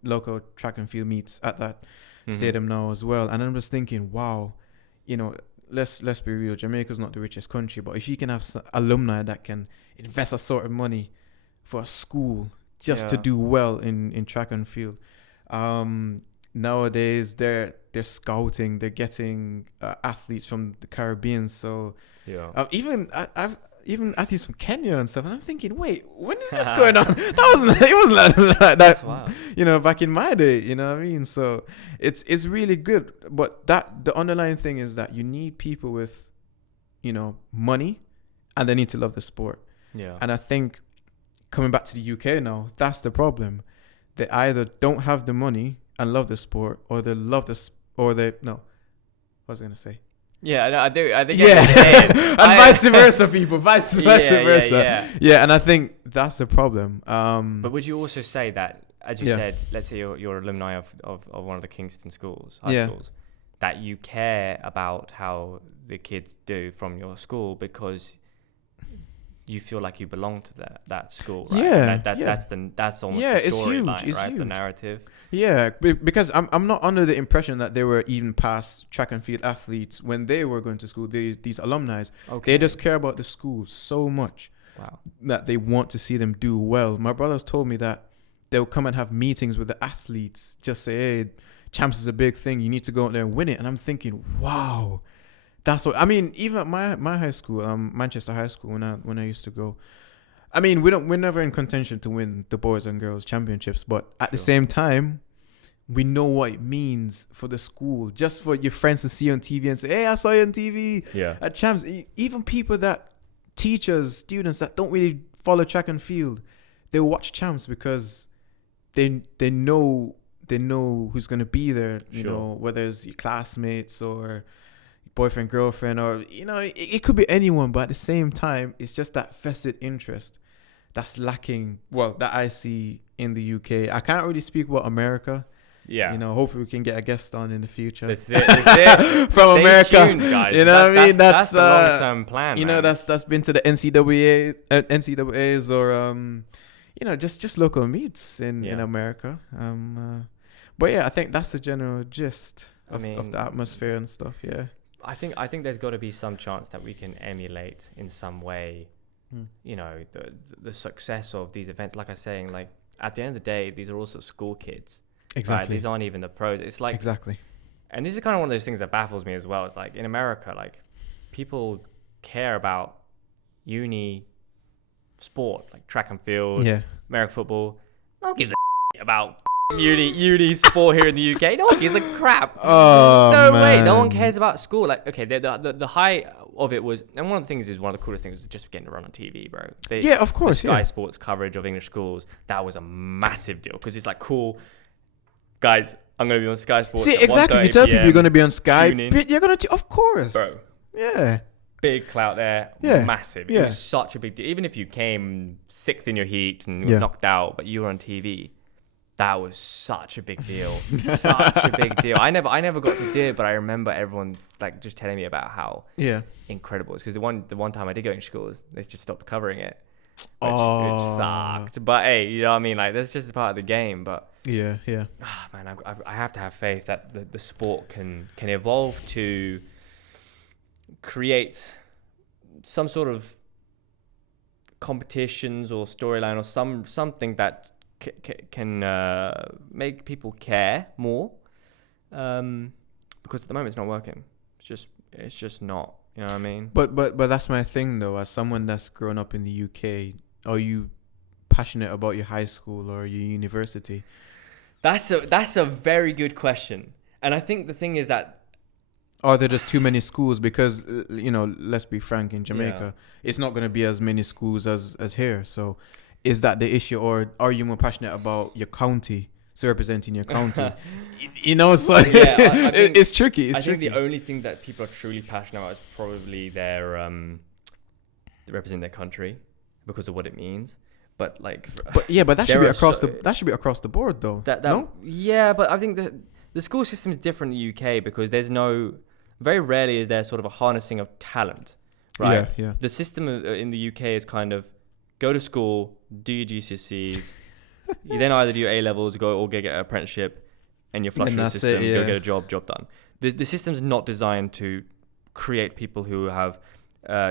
local track and field meets at that stadium now as well. And I'm just thinking, wow, let's be real. Jamaica's not the richest country, but if you can have alumni that can invest a sort of money for a school just to do well in track and field. Nowadays, they're scouting. They're getting athletes from the Caribbean. So even athletes from Kenya and stuff. And I'm thinking, wait, when is this going on? It wasn't like that. Back in my day. You know what I mean? So it's really good. But the underlying thing is that you need people with, money, and they need to love the sport. Yeah. And I think coming back to the UK now, that's the problem. They either don't have the money and love the sport, or they love what was I going to say? Yeah, no, I do. I think and vice versa, people. Vice versa. Yeah, and I think that's the problem. But would you also say that, as you said, let's say you're alumni of one of the Kingston schools, high schools, that you care about how the kids do from your school because you feel like you belong to that school, right? That's almost the storyline, right? Huge. The narrative. Yeah, because I'm not under the impression that they were even past track and field athletes when they were going to school. These alumni, they just care about the school so much that they want to see them do well. My brothers told me that they'll come and have meetings with the athletes, just say, "Hey, champs is a big thing. You need to go out there and win it." And I'm thinking, wow. That's what I mean. Even at my high school, Manchester High School, when I used to go, I mean, we're never in contention to win the boys and girls championships, but at the same time, we know what it means for the school, just for your friends to see on TV and say, "Hey, I saw you on TV at champs." Even people teachers, students that don't really follow track and field, they watch champs because they know who's gonna be there. You know, whether it's your classmates or boyfriend, girlfriend, or it could be anyone, but at the same time, it's just that vested interest that's lacking. Well, that I see in the UK. I can't really speak about America. Yeah, hopefully we can get a guest on in the future. That's it. From Stay America, tuned, guys. You know what I mean? That's the long-term plan. That's been to the NCAAs or just local meets in America. But yeah, I think that's the general gist of the atmosphere and stuff. Yeah. I think there's got to be some chance that we can emulate in some way, the success of these events. Like I was saying, like at the end of the day, these are also school kids. Exactly. Right? These aren't even the pros. It's like exactly. And this is kind of one of those things that baffles me as well. It's like in America, like people care about uni sport, like track and field, American football. No one gives a about uni sport here in the UK. No one gives a crap. No way. No one cares about school. Like, okay, the high of it was, and one of the things is one of the coolest things was just getting to run on TV, bro. Of course. The Sky Sports coverage of English schools, that was a massive deal because it's like, cool, guys, I'm going to be on Sky Sports. See, exactly. You tell people you're going to be on Sky, you're going to, of course. Bro. Yeah. Big clout there. Yeah. Massive. It was such a big deal. Even if you came sixth in your heat and knocked out, but you were on TV. That was such a big deal. Such a big deal. I never got to do it, but I remember everyone like just telling me about how incredible it was. Because the one time I did go in schools, they just stopped covering it, which sucked. But hey, you know what I mean? Like that's just part of the game. But yeah. Man, I have to have faith that the sport can evolve to create some sort of competitions or storyline or something that can make people care more, because at the moment it's not working. It's just not. You know what I mean? But that's my thing though. As someone that's grown up in the UK, are you passionate about your high school or your university? That's a very good question. And I think the thing is that, are there just too many schools? Because let's be frank, in Jamaica, it's not going to be as many schools as here. So is that the issue, or are you more passionate about your county, so representing your county? So I think, it's tricky. I think the only thing that people are truly passionate about is probably their they represent their country because of what it means. But that should be across the board though. No? Yeah, but I think the school system is different in the UK because very rarely is there sort of a harnessing of talent, right? Yeah. The system in the UK is kind of go to school, do your GCSEs, you then either do your A-levels, or get an apprenticeship, and you're flush with the system, go get a job done. The system's not designed to create people who have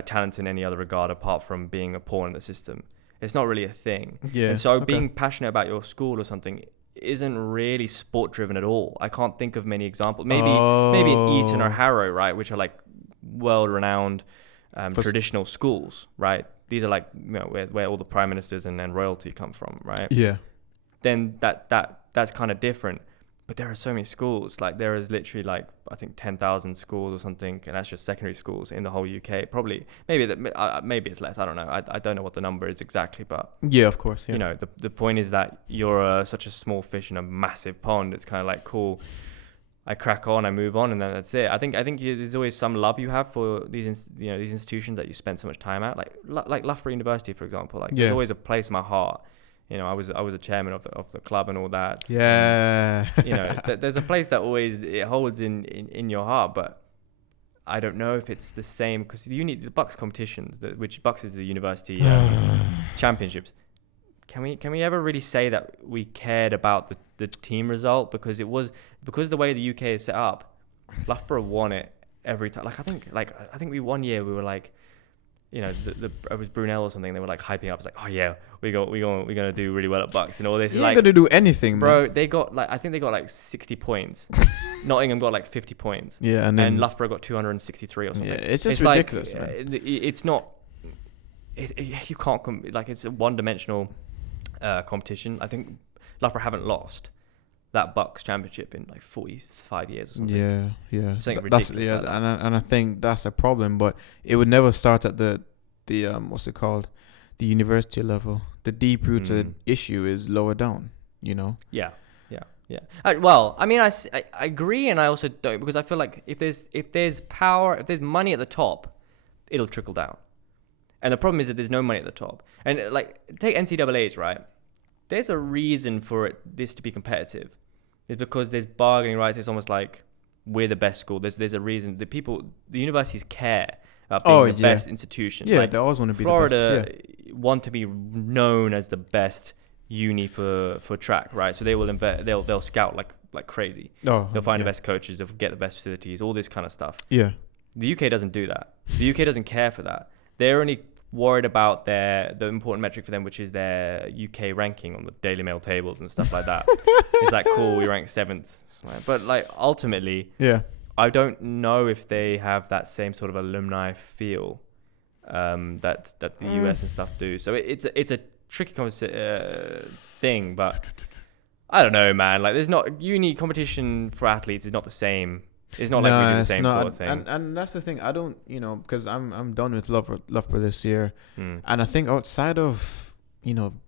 talent in any other regard apart from being a pawn in the system. It's not really a thing. Yeah. And so being passionate about your school or something isn't really sport driven at all. I can't think of many examples. Maybe in Eton or Harrow, right, which are like world renowned traditional schools, right? These are like where all the prime ministers and royalty come from, right? Yeah. Then that's kind of different. But there are so many schools. Like there is literally like I think 10,000 schools or something, and that's just secondary schools in the whole UK. Probably maybe it's less. I don't know. I don't know what the number is exactly, but yeah, of course. Yeah. The point is that you're such a small fish in a massive pond. It's kind of like cool. I crack on, I move on, and then that's it. I think there's always some love you have for these institutions that you spend so much time at, like Loughborough University, for example. Like there's always a place in my heart. I was a chairman of the club and all that. Yeah. There's a place that always it holds in your heart, but I don't know if it's the same because you need the Bucks competitions, which Bucks is the university championships. Can we ever really say that we cared about the team result because the way the UK is set up, Loughborough won it every time. I think we one year we were like, it was Brunel or something. They were like hyping up. It's like, oh yeah, we're gonna do really well at Bucks and all this. You're not gonna do anything, bro. Man. They got I think they got like 60 points. Nottingham got like 50 points. Yeah, and Loughborough got 263 or something. Yeah, it's just ridiculous, man. It's not. You can't it's a one-dimensional competition. I think Loughborough haven't lost that Bucks championship in like 45 years or something. Yeah. Something ridiculous. And I think that's a problem. But it would never start at the what's it called, the university level. The deep-rooted issue is lower down. Yeah. Well, I mean, I agree, and I also don't, because I feel like if there's power, if there's money at the top, it'll trickle down. And the problem is that there's no money at the top. And like take NCAA's, right? There's a reason for this to be competitive. It's because there's bargaining rights. It's almost like we're the best school. There's a reason. The universities care about being the best institution. Yeah, they always want to be the best. Florida want to be known as the best uni for track, right? So they will they'll scout like crazy. They'll find the best coaches. They'll get the best facilities. All this kind of stuff. Yeah. The UK doesn't do that. The UK doesn't care for that. They're only worried about the important metric for them, which is their UK ranking on the Daily Mail tables and stuff like that. It's like, cool, we rank 7th. But like ultimately, I don't know if they have that same sort of alumni feel that the US and stuff do. So it's a tricky thing, but I don't know, man. Like there's not uni competition for athletes is not the same. It's not like we do the same sort of thing. And that's the thing. I don't, because I'm done with Loughborough this year. And I think outside of,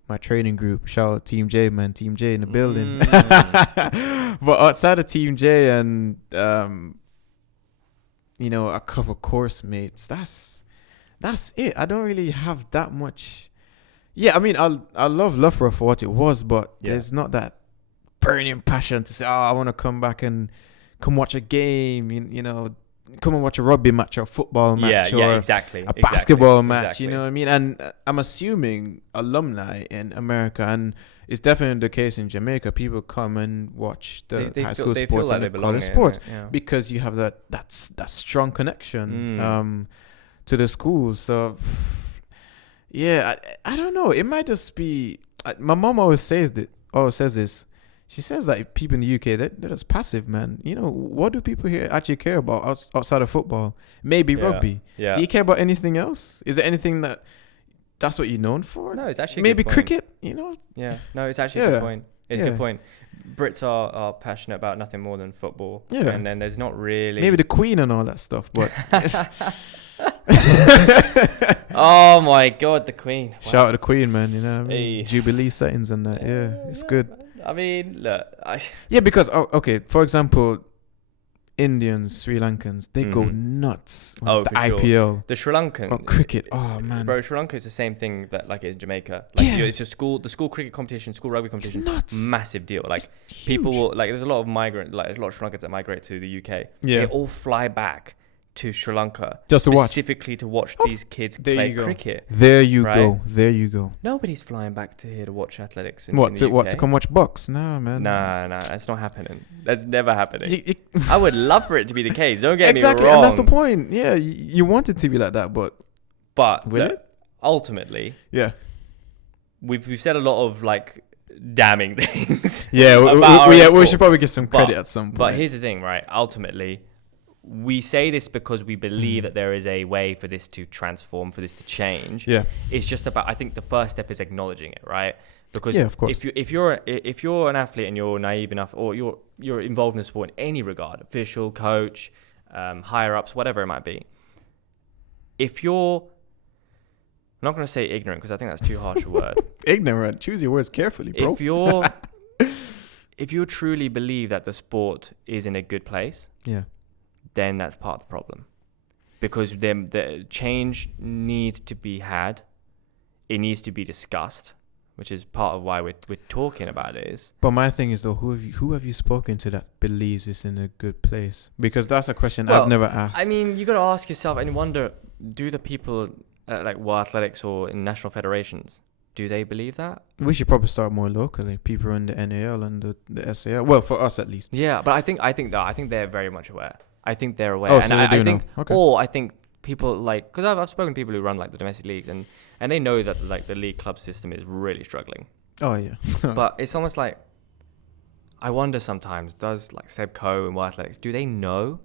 my training group, shout out Team J, man, Team J in the building. But outside of Team J and, a couple course mates, that's it. I don't really have that much. Yeah, I mean, I love Loughborough for what it was, but there's not that burning passion to say, oh, I want to come back and come watch a game, you know, come and watch a rugby match or a football match or exactly. a basketball match, exactly. you know what I mean? And I'm assuming alumni in America, and it's definitely the case in Jamaica, people come and watch the high school sports and the college sports because you have that strong connection to the schools. So, yeah, I don't know. It might just be... my mom always says this. She says that people in the UK, they're just passive, man. You know, what do people here actually care about outside of football? Maybe rugby. Yeah. Do you care about anything else? Is there anything that's what you're known for? No, it's actually maybe cricket, you know? Yeah. No, it's actually a good point. It's a good point. Brits are passionate about nothing more than football. Yeah. And then there's not really... Maybe the Queen and all that stuff, but... Oh my God, the Queen. Wow. Shout out to the Queen, man. You know what I mean? Jubilee settings and that. Yeah, it's good. I mean, look. Yeah, because, okay, for example, Indians, Sri Lankans, they go nuts when it's the IPL. Sure. The Sri Lankan. Oh, cricket. Oh, man. Bro, Sri Lanka is the same thing that like in Jamaica. Like, it's the school cricket competition, school rugby competition. It's nuts. Massive deal. Like, people will, like, there's a lot of there's a lot of Sri Lankans that migrate to the UK. Yeah. They all fly back to Sri Lanka just to specifically to watch these kids play cricket. There you go. Nobody's flying back to here to watch athletics. To come watch box? No, man. Nah, that's not happening. That's never happening. I would love for it to be the case. Don't get me wrong. Exactly, and that's the point. Yeah, you want it to be like that, but will it? Ultimately, yeah, we've said a lot of like damning things. Yeah, we should probably get some credit at some point. But here's the thing, right? Ultimately, we say this because we believe that there is a way for this to transform, for this to change. Yeah. It's just about, I think the first step is acknowledging it, right? Because of course. if you're an athlete and you're naive enough, or you're involved in the sport in any regard, official, coach, higher ups, whatever it might be, if you're, I'm not going to say ignorant because I think that's too harsh a word. Ignorant. Choose your words carefully, bro. If you truly believe that the sport is in a good place, then that's part of the problem, because the change needs to be had. It needs to be discussed, which is part of why we're talking about it. But my thing is though, who have you spoken to that believes it's in a good place? Because that's a question I've never asked. I mean, you got to ask yourself and wonder: do the people like World Athletics or in national federations, do they believe that? We should probably start more locally. People in the NAL and the SAL. Well, for us at least. Yeah, but I think they're very much aware. I think they're aware. Oh, so they do know. Okay. Or I think people like, because I've spoken to people who run like the domestic leagues and they know that like the league club system is really struggling. Oh yeah. But it's almost like, I wonder sometimes, does like Seb Coe and World Athletics, do they know?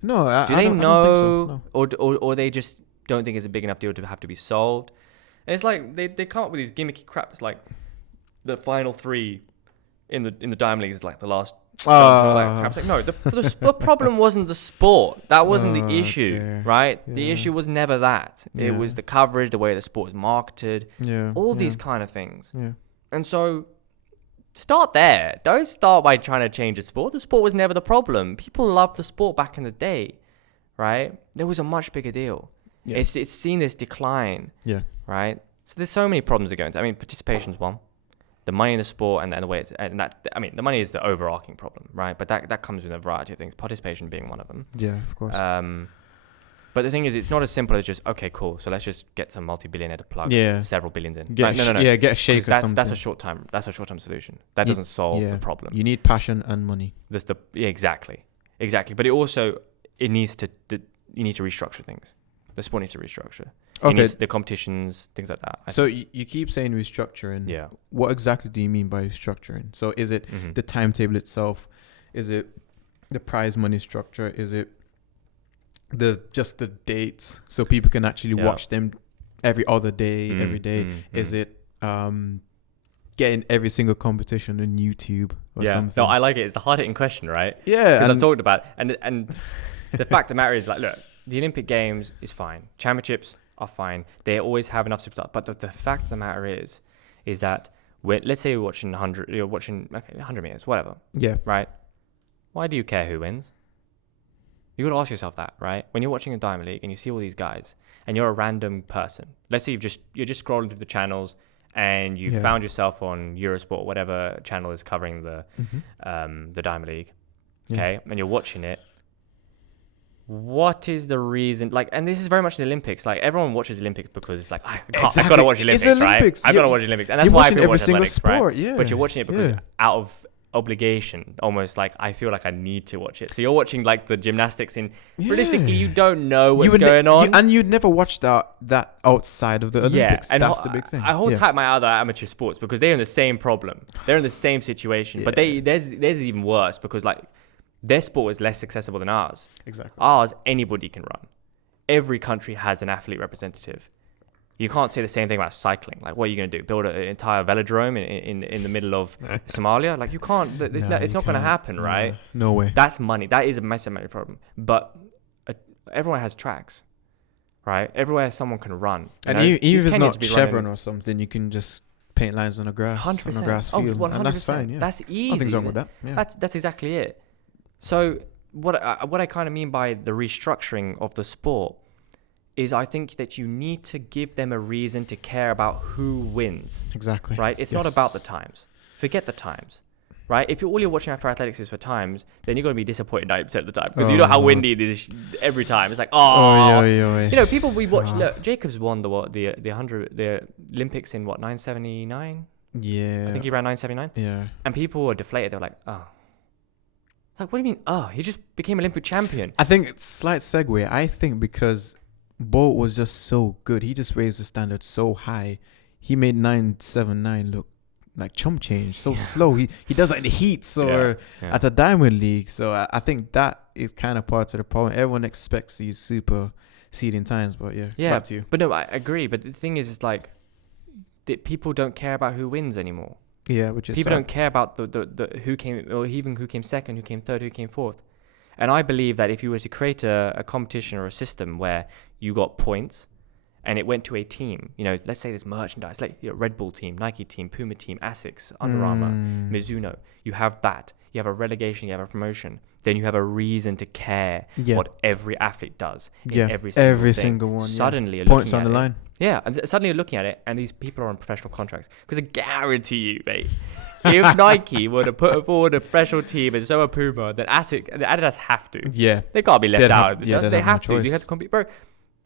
No, do they know? I don't think so, no. Or they just don't think it's a big enough deal to have to be solved? And it's like they come up with these gimmicky craps like the final three in the Diamond League is like the last. Like, no, the problem wasn't the sport. That wasn't the issue, right? Yeah. The issue was never that. It was the coverage, the way the sport is marketed, all these kind of things. Yeah. And so start there. Don't start by trying to change the sport. The sport was never the problem. People loved the sport back in the day, right? There was a much bigger deal. Yeah. It's seen this decline, right? So there's so many problems that go into. I mean, participation's one. The money in the sport and the way it's, and that, I mean, the money is the overarching problem, right? But that comes with a variety of things, participation being one of them. Yeah, of course. But the thing is, it's not as simple as just, okay, cool, so let's just get some multi-billionaire to plug several billions in. No. Yeah, get a shake or something. That's a short-term solution. That doesn't solve the problem. You need passion and money. Exactly. But you need to restructure things. The sport needs to restructure. Okay. The competitions, things like that. So you keep saying restructuring. Yeah. What exactly do you mean by restructuring? So is it the timetable itself? Is it the prize money structure? Is it just the dates so people can actually watch them every other day, every day? Is it getting every single competition on YouTube or something? No, I like it. It's the hard-hitting question, right? Yeah. Because I've talked about it. And the fact of the matter is, like, look, the Olympic Games is fine. Championships are fine. They always have enough superstars. But the fact of the matter is that let's say you're watching 100 meters, whatever. Yeah. Right? Why do you care who wins? You got to ask yourself that, right? When you're watching a Diamond League and you see all these guys and you're a random person. Let's say you're just scrolling through the channels and you found yourself on Eurosport or whatever channel is covering the Diamond League, okay, and you're watching it. What is the reason? Like, and this is very much the Olympics. Like, everyone watches the Olympics because it's like, I've got to watch the Olympics, right? I've got to watch the Olympics, and that's why people watch athletics, sport, right? But you're watching it because out of obligation, almost like I feel like I need to watch it. So you're watching like the gymnastics in realistically you don't know what's going on, and you'd never watch that outside of the Olympics. And that's the big thing. I hold tight my other amateur sports because they're in the same problem, they're in the same situation, but there's even worse because like their sport is less accessible than ours. Exactly. Ours, anybody can run. Every country has an athlete representative. You can't say the same thing about cycling. Like, what are you going to do? Build an entire velodrome in the middle of Somalia? Like, you can't. It's not going to happen, right? No way. That's money. That is a massive money problem. But everyone has tracks, right? Everywhere someone can run. And even if it's not Chevron or something, you can just paint lines on a grass, 100%. on a grass field, 100%. and that's fine. Yeah. That's easy. Nothing's wrong with that. Yeah. That's exactly it. So what I kind of mean by the restructuring of the sport is I think that you need to give them a reason to care about who wins. Exactly. Right? It's not about the times. Forget the times. Right? If all you're watching for athletics is for times, then you're going to be disappointed 90% of the time. Because you know how windy it is every time. It's like, you know, people we watch. Look, Jacobs won the Olympics in 979? Yeah. I think he ran 979. Yeah. And people were deflated. They were like, oh. It's like, what do you mean? He just became Olympic champion. I think slight segue. I think because Bolt was just so good. He just raised the standard so high. He made 979 look like chump change. So slow. He does that in the heats or at the Diamond League. So I think that is kind of part of the problem. Everyone expects these super seeding times, but back to you. But no, I agree. But the thing is, it's like that people don't care about who wins anymore. Yeah, which is people don't care about the who came, or even who came second, who came third, who came fourth. And I believe that if you were to create a competition or a system where you got points and it went to a team, you know, let's say there's merchandise, like Red Bull team, Nike team, Puma team, Asics, Under Armour, Mizuno, you have that. You have a relegation, you have a promotion. Then you have a reason to care what every athlete does in every single one. Suddenly, you're points looking on the at line. Yeah, and suddenly you're looking at it, and these people are on professional contracts. Because I guarantee you, mate, if Nike were to put forward a professional team and so are Puma, then Adidas have to. Yeah. They can't be left out. They have to. No You have to compete. Bro,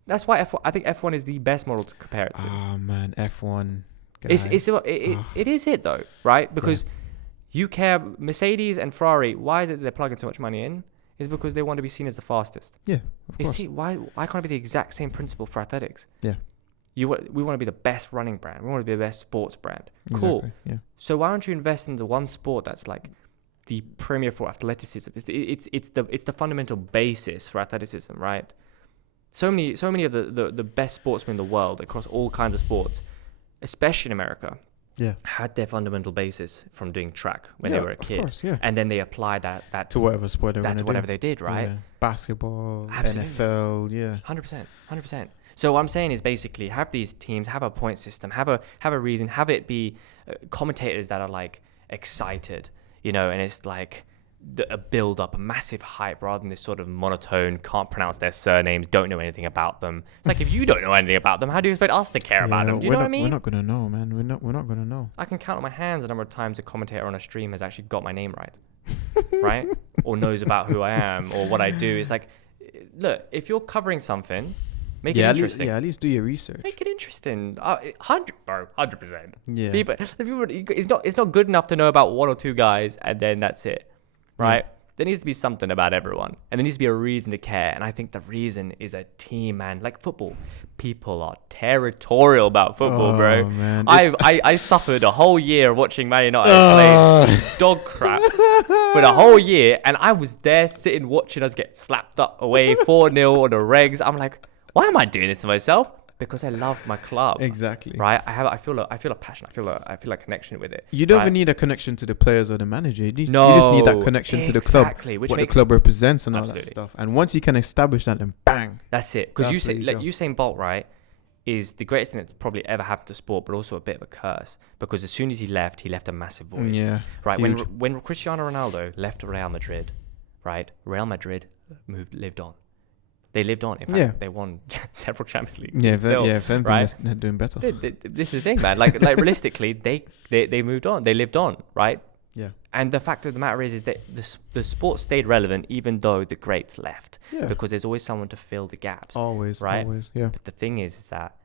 that's why I think F1 is the best model to compare it to. Oh, man, F1. It is it, though, right? Because you care, Mercedes and Ferrari, why is it that they're plugging so much money in? Is because they want to be seen as the fastest. Yeah, of course. See, why can't it be the exact same principle for athletics? Yeah. We want to be the best running brand. We want to be the best sports brand. Cool. Exactly, yeah. So why don't you invest in the one sport that's like the premier for athleticism? It's the fundamental basis for athleticism, right? So many of the best sportsmen in the world across all kinds of sports, especially in America, had their fundamental basis from doing track when they were a kid. Course, and then they applied that to whatever sport they want to do. Whatever they did, right? Yeah. Basketball, absolutely. NFL, 100%. So what I'm saying is basically have these teams, have a point system, have a reason, have it be commentators that are like excited, you know, and it's like a build up, a massive hype rather than this sort of monotone, can't pronounce their surnames, don't know anything about them. It's like if you don't know anything about them, how do you expect us to care about them? Do you know what I mean? We're not gonna know, man. We're not gonna know. I can count on my hands the number of times a commentator on a stream has actually got my name right, right? Or knows about who I am or what I do. It's like, look, if you're covering something, make it interesting. At least do your research. Make it interesting. 100%. Yeah. People, it's not good enough to know about one or two guys and then that's it, right? Yeah. There needs to be something about everyone, and there needs to be a reason to care. And I think the reason is a team, man. Like football, people are territorial about football, bro. Man. I suffered a whole year watching Man United play dog crap for the whole year, and I was there sitting watching us get slapped up away 4-0 on the regs. I'm like, why am I doing this to myself? Because I love my club. Exactly. Right? I feel a passion. I feel a connection with it. You don't even need a connection to the players or the manager. You just need that connection to the club. Which what the club represents and all that stuff. And once you can establish that, then bang. That's it. Because Usain Bolt, right, is the greatest thing that's probably ever happened to sport, but also a bit of a curse. Because as soon as he left a massive void. Yeah. Right. When Cristiano Ronaldo left Real Madrid, right, Real Madrid lived on. They lived on. In fact, they won several Champions League. Yeah, if anything, right? they're doing better. This is the thing, man. Like realistically, they moved on. They lived on, right? Yeah. And the fact of the matter is that the sport stayed relevant even though the greats left. Yeah. Because there's always someone to fill the gaps. Always, right? Always, yeah. But the thing is that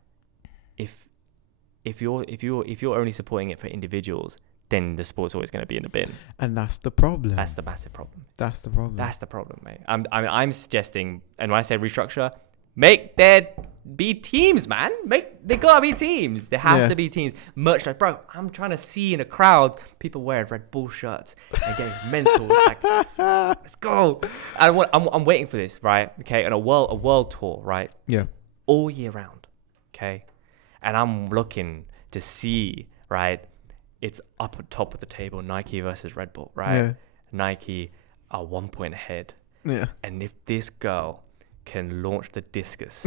if you're only supporting it for individuals, then the sport's always going to be in the bin. And that's the problem. That's the massive problem. That's the problem. That's the problem, mate. I'm suggesting, and when I say restructure, make there be teams, man. They gotta be teams. There has to be teams. Merch, like, bro, I'm trying to see in a crowd people wearing Red Bull shirts and getting mental. It's like, let's go. And I'm waiting for this, right? Okay, and a world tour, right? Yeah. All year round, okay. And I'm looking to see, right? It's up at top of the table, Nike versus Red Bull, right? Yeah. Nike are 1 point ahead. Yeah. And if this girl can launch the discus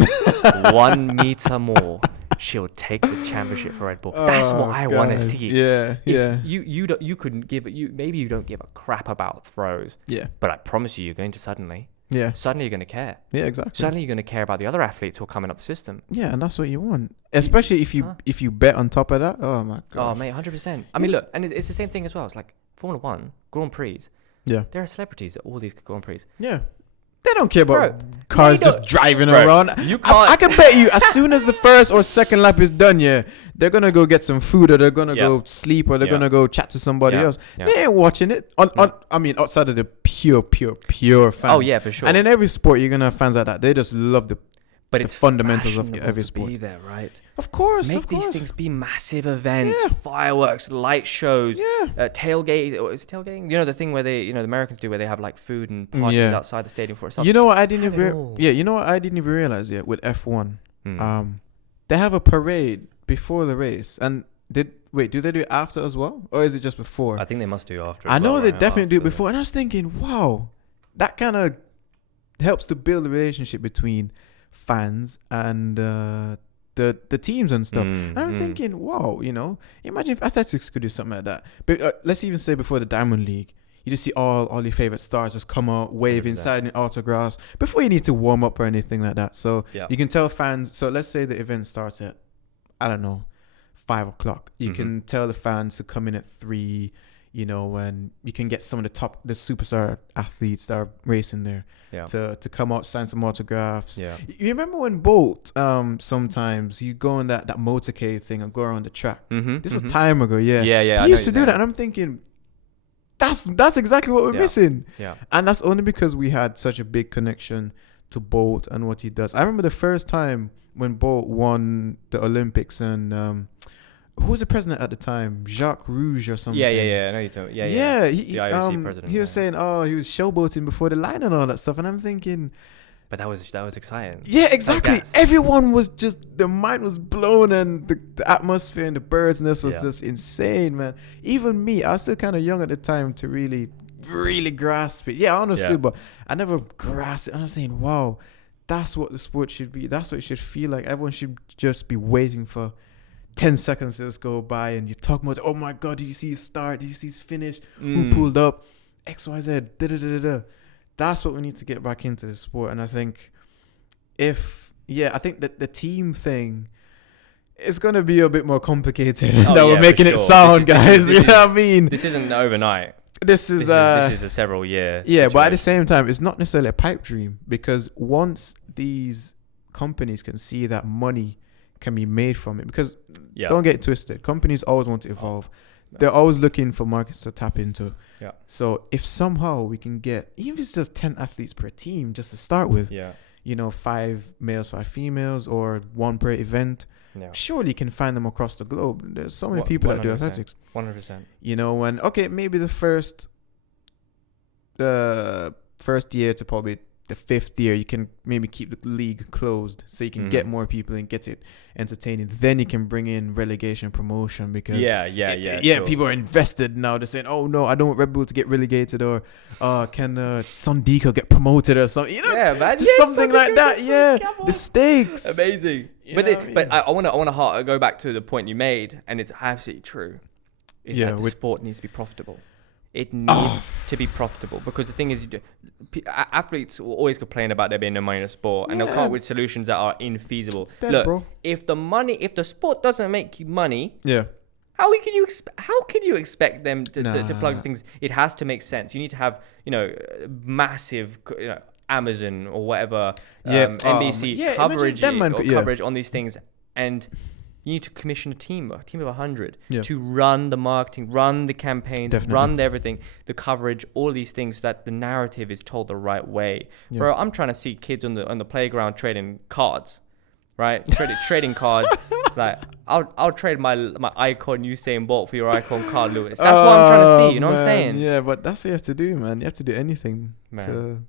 1 meter more, she'll take the championship for Red Bull. That's what I want to see. Yeah, You couldn't give it. Maybe you don't give a crap about throws. Yeah. But I promise you're going to suddenly. Yeah. Suddenly you're going to care. Yeah, exactly. Suddenly you're going to care about the other athletes who are coming up the system. Yeah, and that's what you want. Especially if you bet on top of that. Oh my god. Oh mate, 100%. I mean, look, and it's the same thing as well. It's like Formula One, Grand Prix. Yeah. There are celebrities at all these Grand Prix. Yeah. They don't care about Bro, cars just driving around. You can't. I can bet you, as soon as the first or second lap is done, they're gonna go get some food, or they're gonna go sleep, or they're gonna go chat to somebody else. Yeah. They ain't watching it. I mean, outside of the pure fans. Oh yeah, for sure. And in every sport, you're gonna have fans like that. They just love the it's fundamentals of every to sport. Be there, right? Of course, Make these things be massive events, fireworks, light shows, tailgate. Is it tailgating? You know, the thing where the Americans do, where they have like food and parties outside the stadium for itself. You know what I didn't even you know what I didn't even realize yet with F1. They have a parade before the race, and do they do it after as well, or is it just before? I think they must do after. I know they definitely do it before, and I was thinking, wow, that kind of helps to build a relationship between fans and the teams and stuff. And I'm thinking, wow, imagine if athletics could do something like that. But let's even say before the Diamond League, you just see all your favorite stars just come out, wave inside in autographs before you need to warm up or anything like that. So you can tell fans. So let's say the event starts at, I don't know, 5 o'clock. You can tell the fans to come in at 3. And you can get some of the superstar athletes that are racing there to come out, sign some autographs. Yeah. You remember when Bolt, sometimes you go on that motorcade thing and go around the track. This is time ago, Yeah. He used to do that, and I'm thinking, that's exactly what we're missing. Yeah. And that's only because we had such a big connection to Bolt and what he does. I remember the first time when Bolt won the Olympics, and who was the president at the time? Jacques Rouge or something. Yeah. I know you don't. Yeah. The IOC president. He was saying, he was showboating before the line and all that stuff, and I'm thinking, but that was exciting. Yeah, exactly. Everyone was their mind was blown, and the atmosphere and the birds nest was just insane, man. Even me, I was still kind of young at the time to really, really grasp it. Yeah, honestly, but I never grasped it. And I was saying, wow, that's what the sport should be. That's what it should feel like. Everyone should just be waiting for 10 seconds to just go by, and you talk about, oh my God, did you see his start? Did you see his finish? Who pulled up? X, Y, Z. That's what we need to get back into the sport. And I think I think that the team thing is going to be a bit more complicated than we're making it sound, guys. You know what I mean? This isn't overnight. This is a several year situation. But at the same time, it's not necessarily a pipe dream, because once these companies can see that money can be made from it, because don't get it twisted, companies always want to evolve. They're always looking for markets to tap into. Yeah. So if somehow we can get, even if it's just 10 athletes per team just to start with, 5 males, 5 females, or 1 per event, surely you can find them across the globe. There's so many people that do athletics. 100%. Maybe the first year to probably the 5th year, you can maybe keep the league closed so you can get more people and get it entertaining. Then you can bring in relegation promotion, because sure. People are invested now. They're saying, oh no, I don't want Red Bull to get relegated, or can Sondiko get promoted or something, man. Something like that. The stakes. Amazing. But I want to go back to the point you made, and it's absolutely true, is that the sport needs to be profitable. It needs to be profitable, because the thing is, athletes will always complain about there being no money in the sport, and they'll come up with solutions that are infeasible. Dead, Look, bro. if the sport doesn't make you money, Yeah. how can you expect them to plug things? It has to make sense. You need to have, massive, Amazon or whatever, NBC coverage on these things, and you need to commission a team of 100 to run the marketing, run the campaigns, run everything, the coverage, all these things, so that the narrative is told the right way. Yeah. Bro, I'm trying to see kids on the playground trading cards, right? Trading cards. Like, I'll trade my icon Usain Bolt for your icon Carl Lewis. That's what I'm trying to see. You know what I'm saying? Yeah, but that's what you have to do, man. You have to do anything to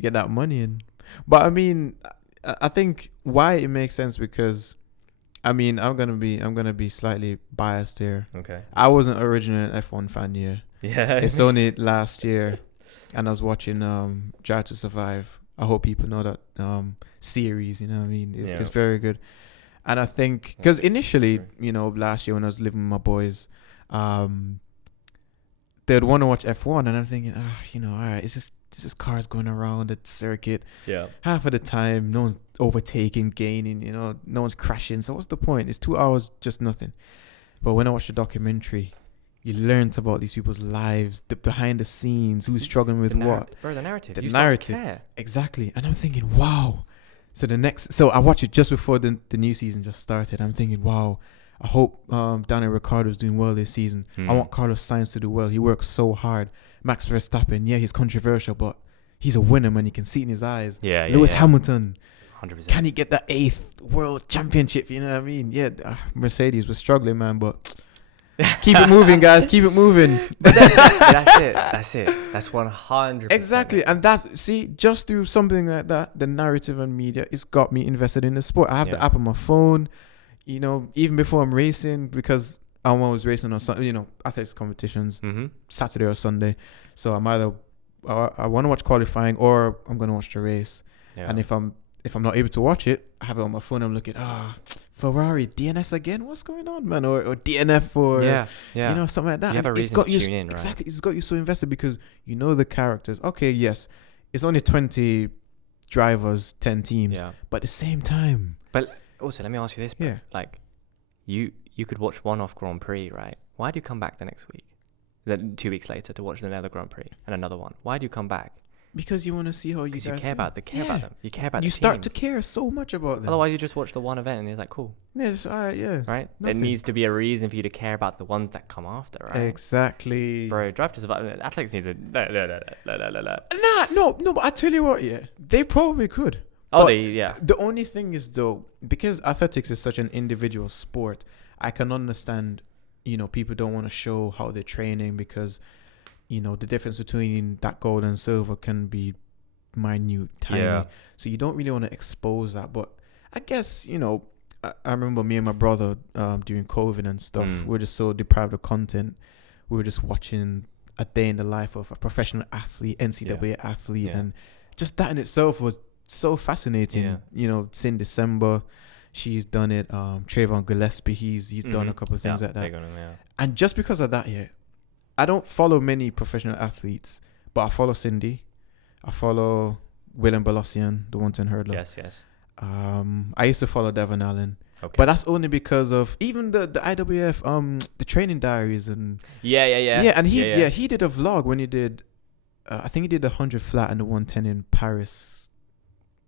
get that money in. But I mean, I think why it makes sense, because I'm gonna be slightly biased here. Okay. I wasn't originally an F1 fan. Yeah. It's only last year, and I was watching Drive to Survive. I hope people know that series. You know what I mean? It's very good. And I think because initially, last year when I was living with my boys, they'd want to watch F1, and I'm thinking, all right, it's just cars going around the circuit. Yeah. Half of the time, no one's overtaking, gaining, no one's crashing. So what's the point? It's 2 hours, just nothing. But when I watched the documentary, you learned about these people's lives, the behind the scenes, who's struggling with what. Bro, the narrative. The narrative. Start to care. Exactly. And I'm thinking, wow. So I watched it just before the new season just started. I'm thinking, wow, I hope Daniel Ricciardo's doing well this season. I want Carlos Sainz to do well. He works so hard. Max Verstappen, he's controversial, but he's a winner, man. You can see it in his eyes. Lewis Hamilton, 100%. Can he get that 8th world championship? You know what I mean? Yeah, Mercedes was struggling, man, but keep it moving, guys. Keep it moving. That's it. That's 100%. Exactly. And just through something like that, the narrative and media, it's got me invested in the sport. I have the app on my phone, even before I'm racing, because I'm always racing on athletics competitions, Saturday or Sunday. So I'm either I want to watch qualifying or I'm going to watch the race. Yeah. And if I'm not able to watch it, I have it on my phone. I'm looking, Ferrari DNS again. What's going on, man? Or DNF or something like that. You have a reason to tune in, right? Exactly. It's got you so invested because you know the characters. Okay, yes, it's only 20 drivers, 10 teams, but at the same time. But also, let me ask you this, bro. Yeah. Like, you could watch one-off Grand Prix, right? Why do you come back the next week? Then 2 weeks later to watch another Grand Prix and another one. Why do you come back? Because you want to see how you guys care about them. You care about you the start teams. to care so much about them. Otherwise, you just watch the one event and it's like, cool. Yes, right. Right? There needs to be a reason for you to care about the ones that come after, right? Exactly. Bro, Drive to Survive. Athletics needs a... No, but I tell you what, they probably could. The only thing is, though, because athletics is such an individual sport, I can understand, people don't want to show how they're training because... the difference between that gold and silver can be minute, tiny. Yeah. So you don't really want to expose that. But I guess, I remember me and my brother during COVID and stuff, we're just so deprived of content. We were just watching a day in the life of a professional athlete, NCAA athlete. And just that in itself was so fascinating. Yeah. Since December, she's done it. Trayvon Gillespie, he's done a couple of things like that. And just because of that, I don't follow many professional athletes, but I follow Cindy. I follow Willem Balassian, the 110 hurdler. Yes. I used to follow Devon Allen. Okay. But that's only because of even the IWF, the training diaries and Yeah, and he did a vlog when he did I think he did 100 flat and the 110 in Paris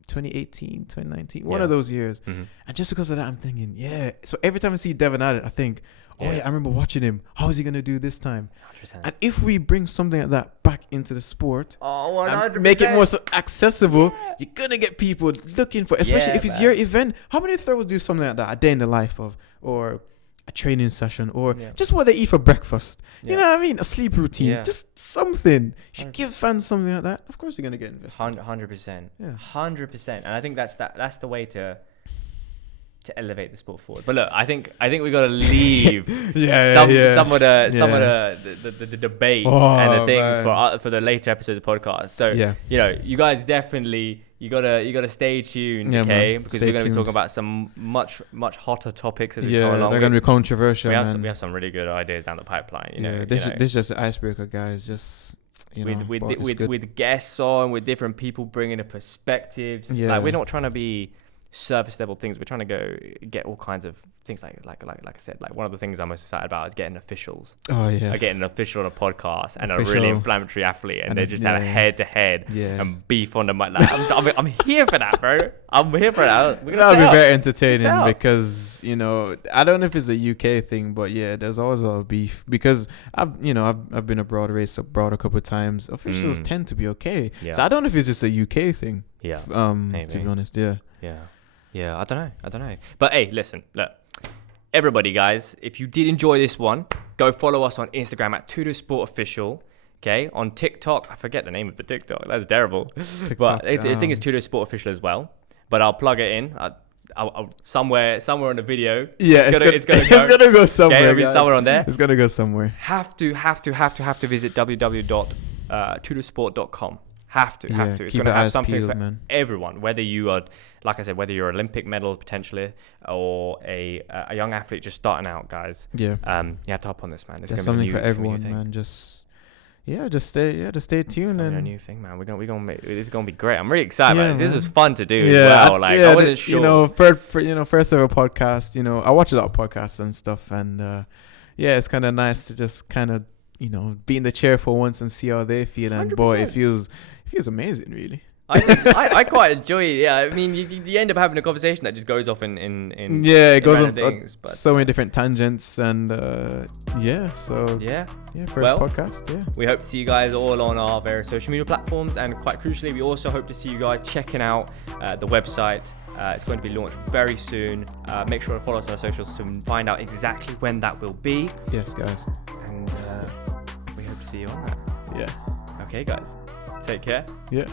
2018, 2019, one of those years. And just because of that, I'm thinking, so every time I see Devon Allen, I think, I remember watching him. How is he going to do this time? 100%. And if we bring something like that back into the sport, 100%. and make it more accessible, you're going to get people looking for, especially if it's your event. How many throws do something like that a day in the life of, or a training session, or just what they eat for breakfast? You know what I mean? A sleep routine, just something. You should give fans something like that. Of course, you're going to get invested. 100%. 100%. And I think that's the way to elevate the sport forward. But look, I think we got to leave some of the debates and the things for the later episodes of the podcast. So you guys definitely you gotta stay tuned, Yeah, okay? man. Because Stay we're gonna be tuned. talking about some much hotter topics as we go Yeah, along. they're gonna be controversial. We have some really good ideas down the pipeline. This is just an icebreaker, guys. Just with guests on, with different people bringing the perspectives. Yeah. Like we're not trying to be surface level things. We're trying to go get all kinds of things like I said, like one of the things I'm most excited about is getting officials. Oh yeah. Getting an official on a podcast and Official. a really inflammatory athlete, and they just yeah. have a head to head Yeah. and beef on the mic. Like, I'm here for that, bro. I'm here for that. That'll be very Set entertaining up. because I don't know if it's a UK thing, but yeah, there's always a lot of beef because I've been abroad, raced abroad a couple of times. Officials tend to be okay, so I don't know if it's just a UK thing. Yeah. To be honest, yeah. Yeah. I don't know. But hey, listen, look, everybody, guys, if you did enjoy this one, go follow us on Instagram at Tudo Sport Official. Okay, on TikTok, I forget the name of the TikTok. That's terrible. TikTok, but I think it's Tudo Sport Official as well. But I'll plug it in. I'll somewhere on the video. Yeah, it's gonna go somewhere. Okay, it'll be somewhere on there. It's gonna go somewhere. Have to visit www.tudosport.com. Have to. It's going to have something for everyone, whether you are, like I said, whether you're Olympic medal potentially or a young athlete just starting out, guys. Yeah. You have to hop on this, man. There's something for everyone, man. Just stay tuned and a new thing, man. We're gonna make it's gonna be great. I'm really excited. Yeah, about this. Man. This is fun to do as well. Like I wasn't sure. First ever podcast. I watch a lot of podcasts and stuff, and it's kind of nice to just kind of be in the chair for once and see how they feel. And 100%. boy, it feels amazing, really. I quite enjoy it. Yeah, I mean, you end up having a conversation that just goes off in it goes on things, but so many different tangents and first podcast. We hope to see you guys all on our various social media platforms, and quite crucially, we also hope to see you guys checking out the website. It's going to be launched very soon. Make sure to follow us on our socials to find out exactly when that will be. Yes, guys. And we hope to see you on that. Yeah. Okay, guys. Take care. Yeah.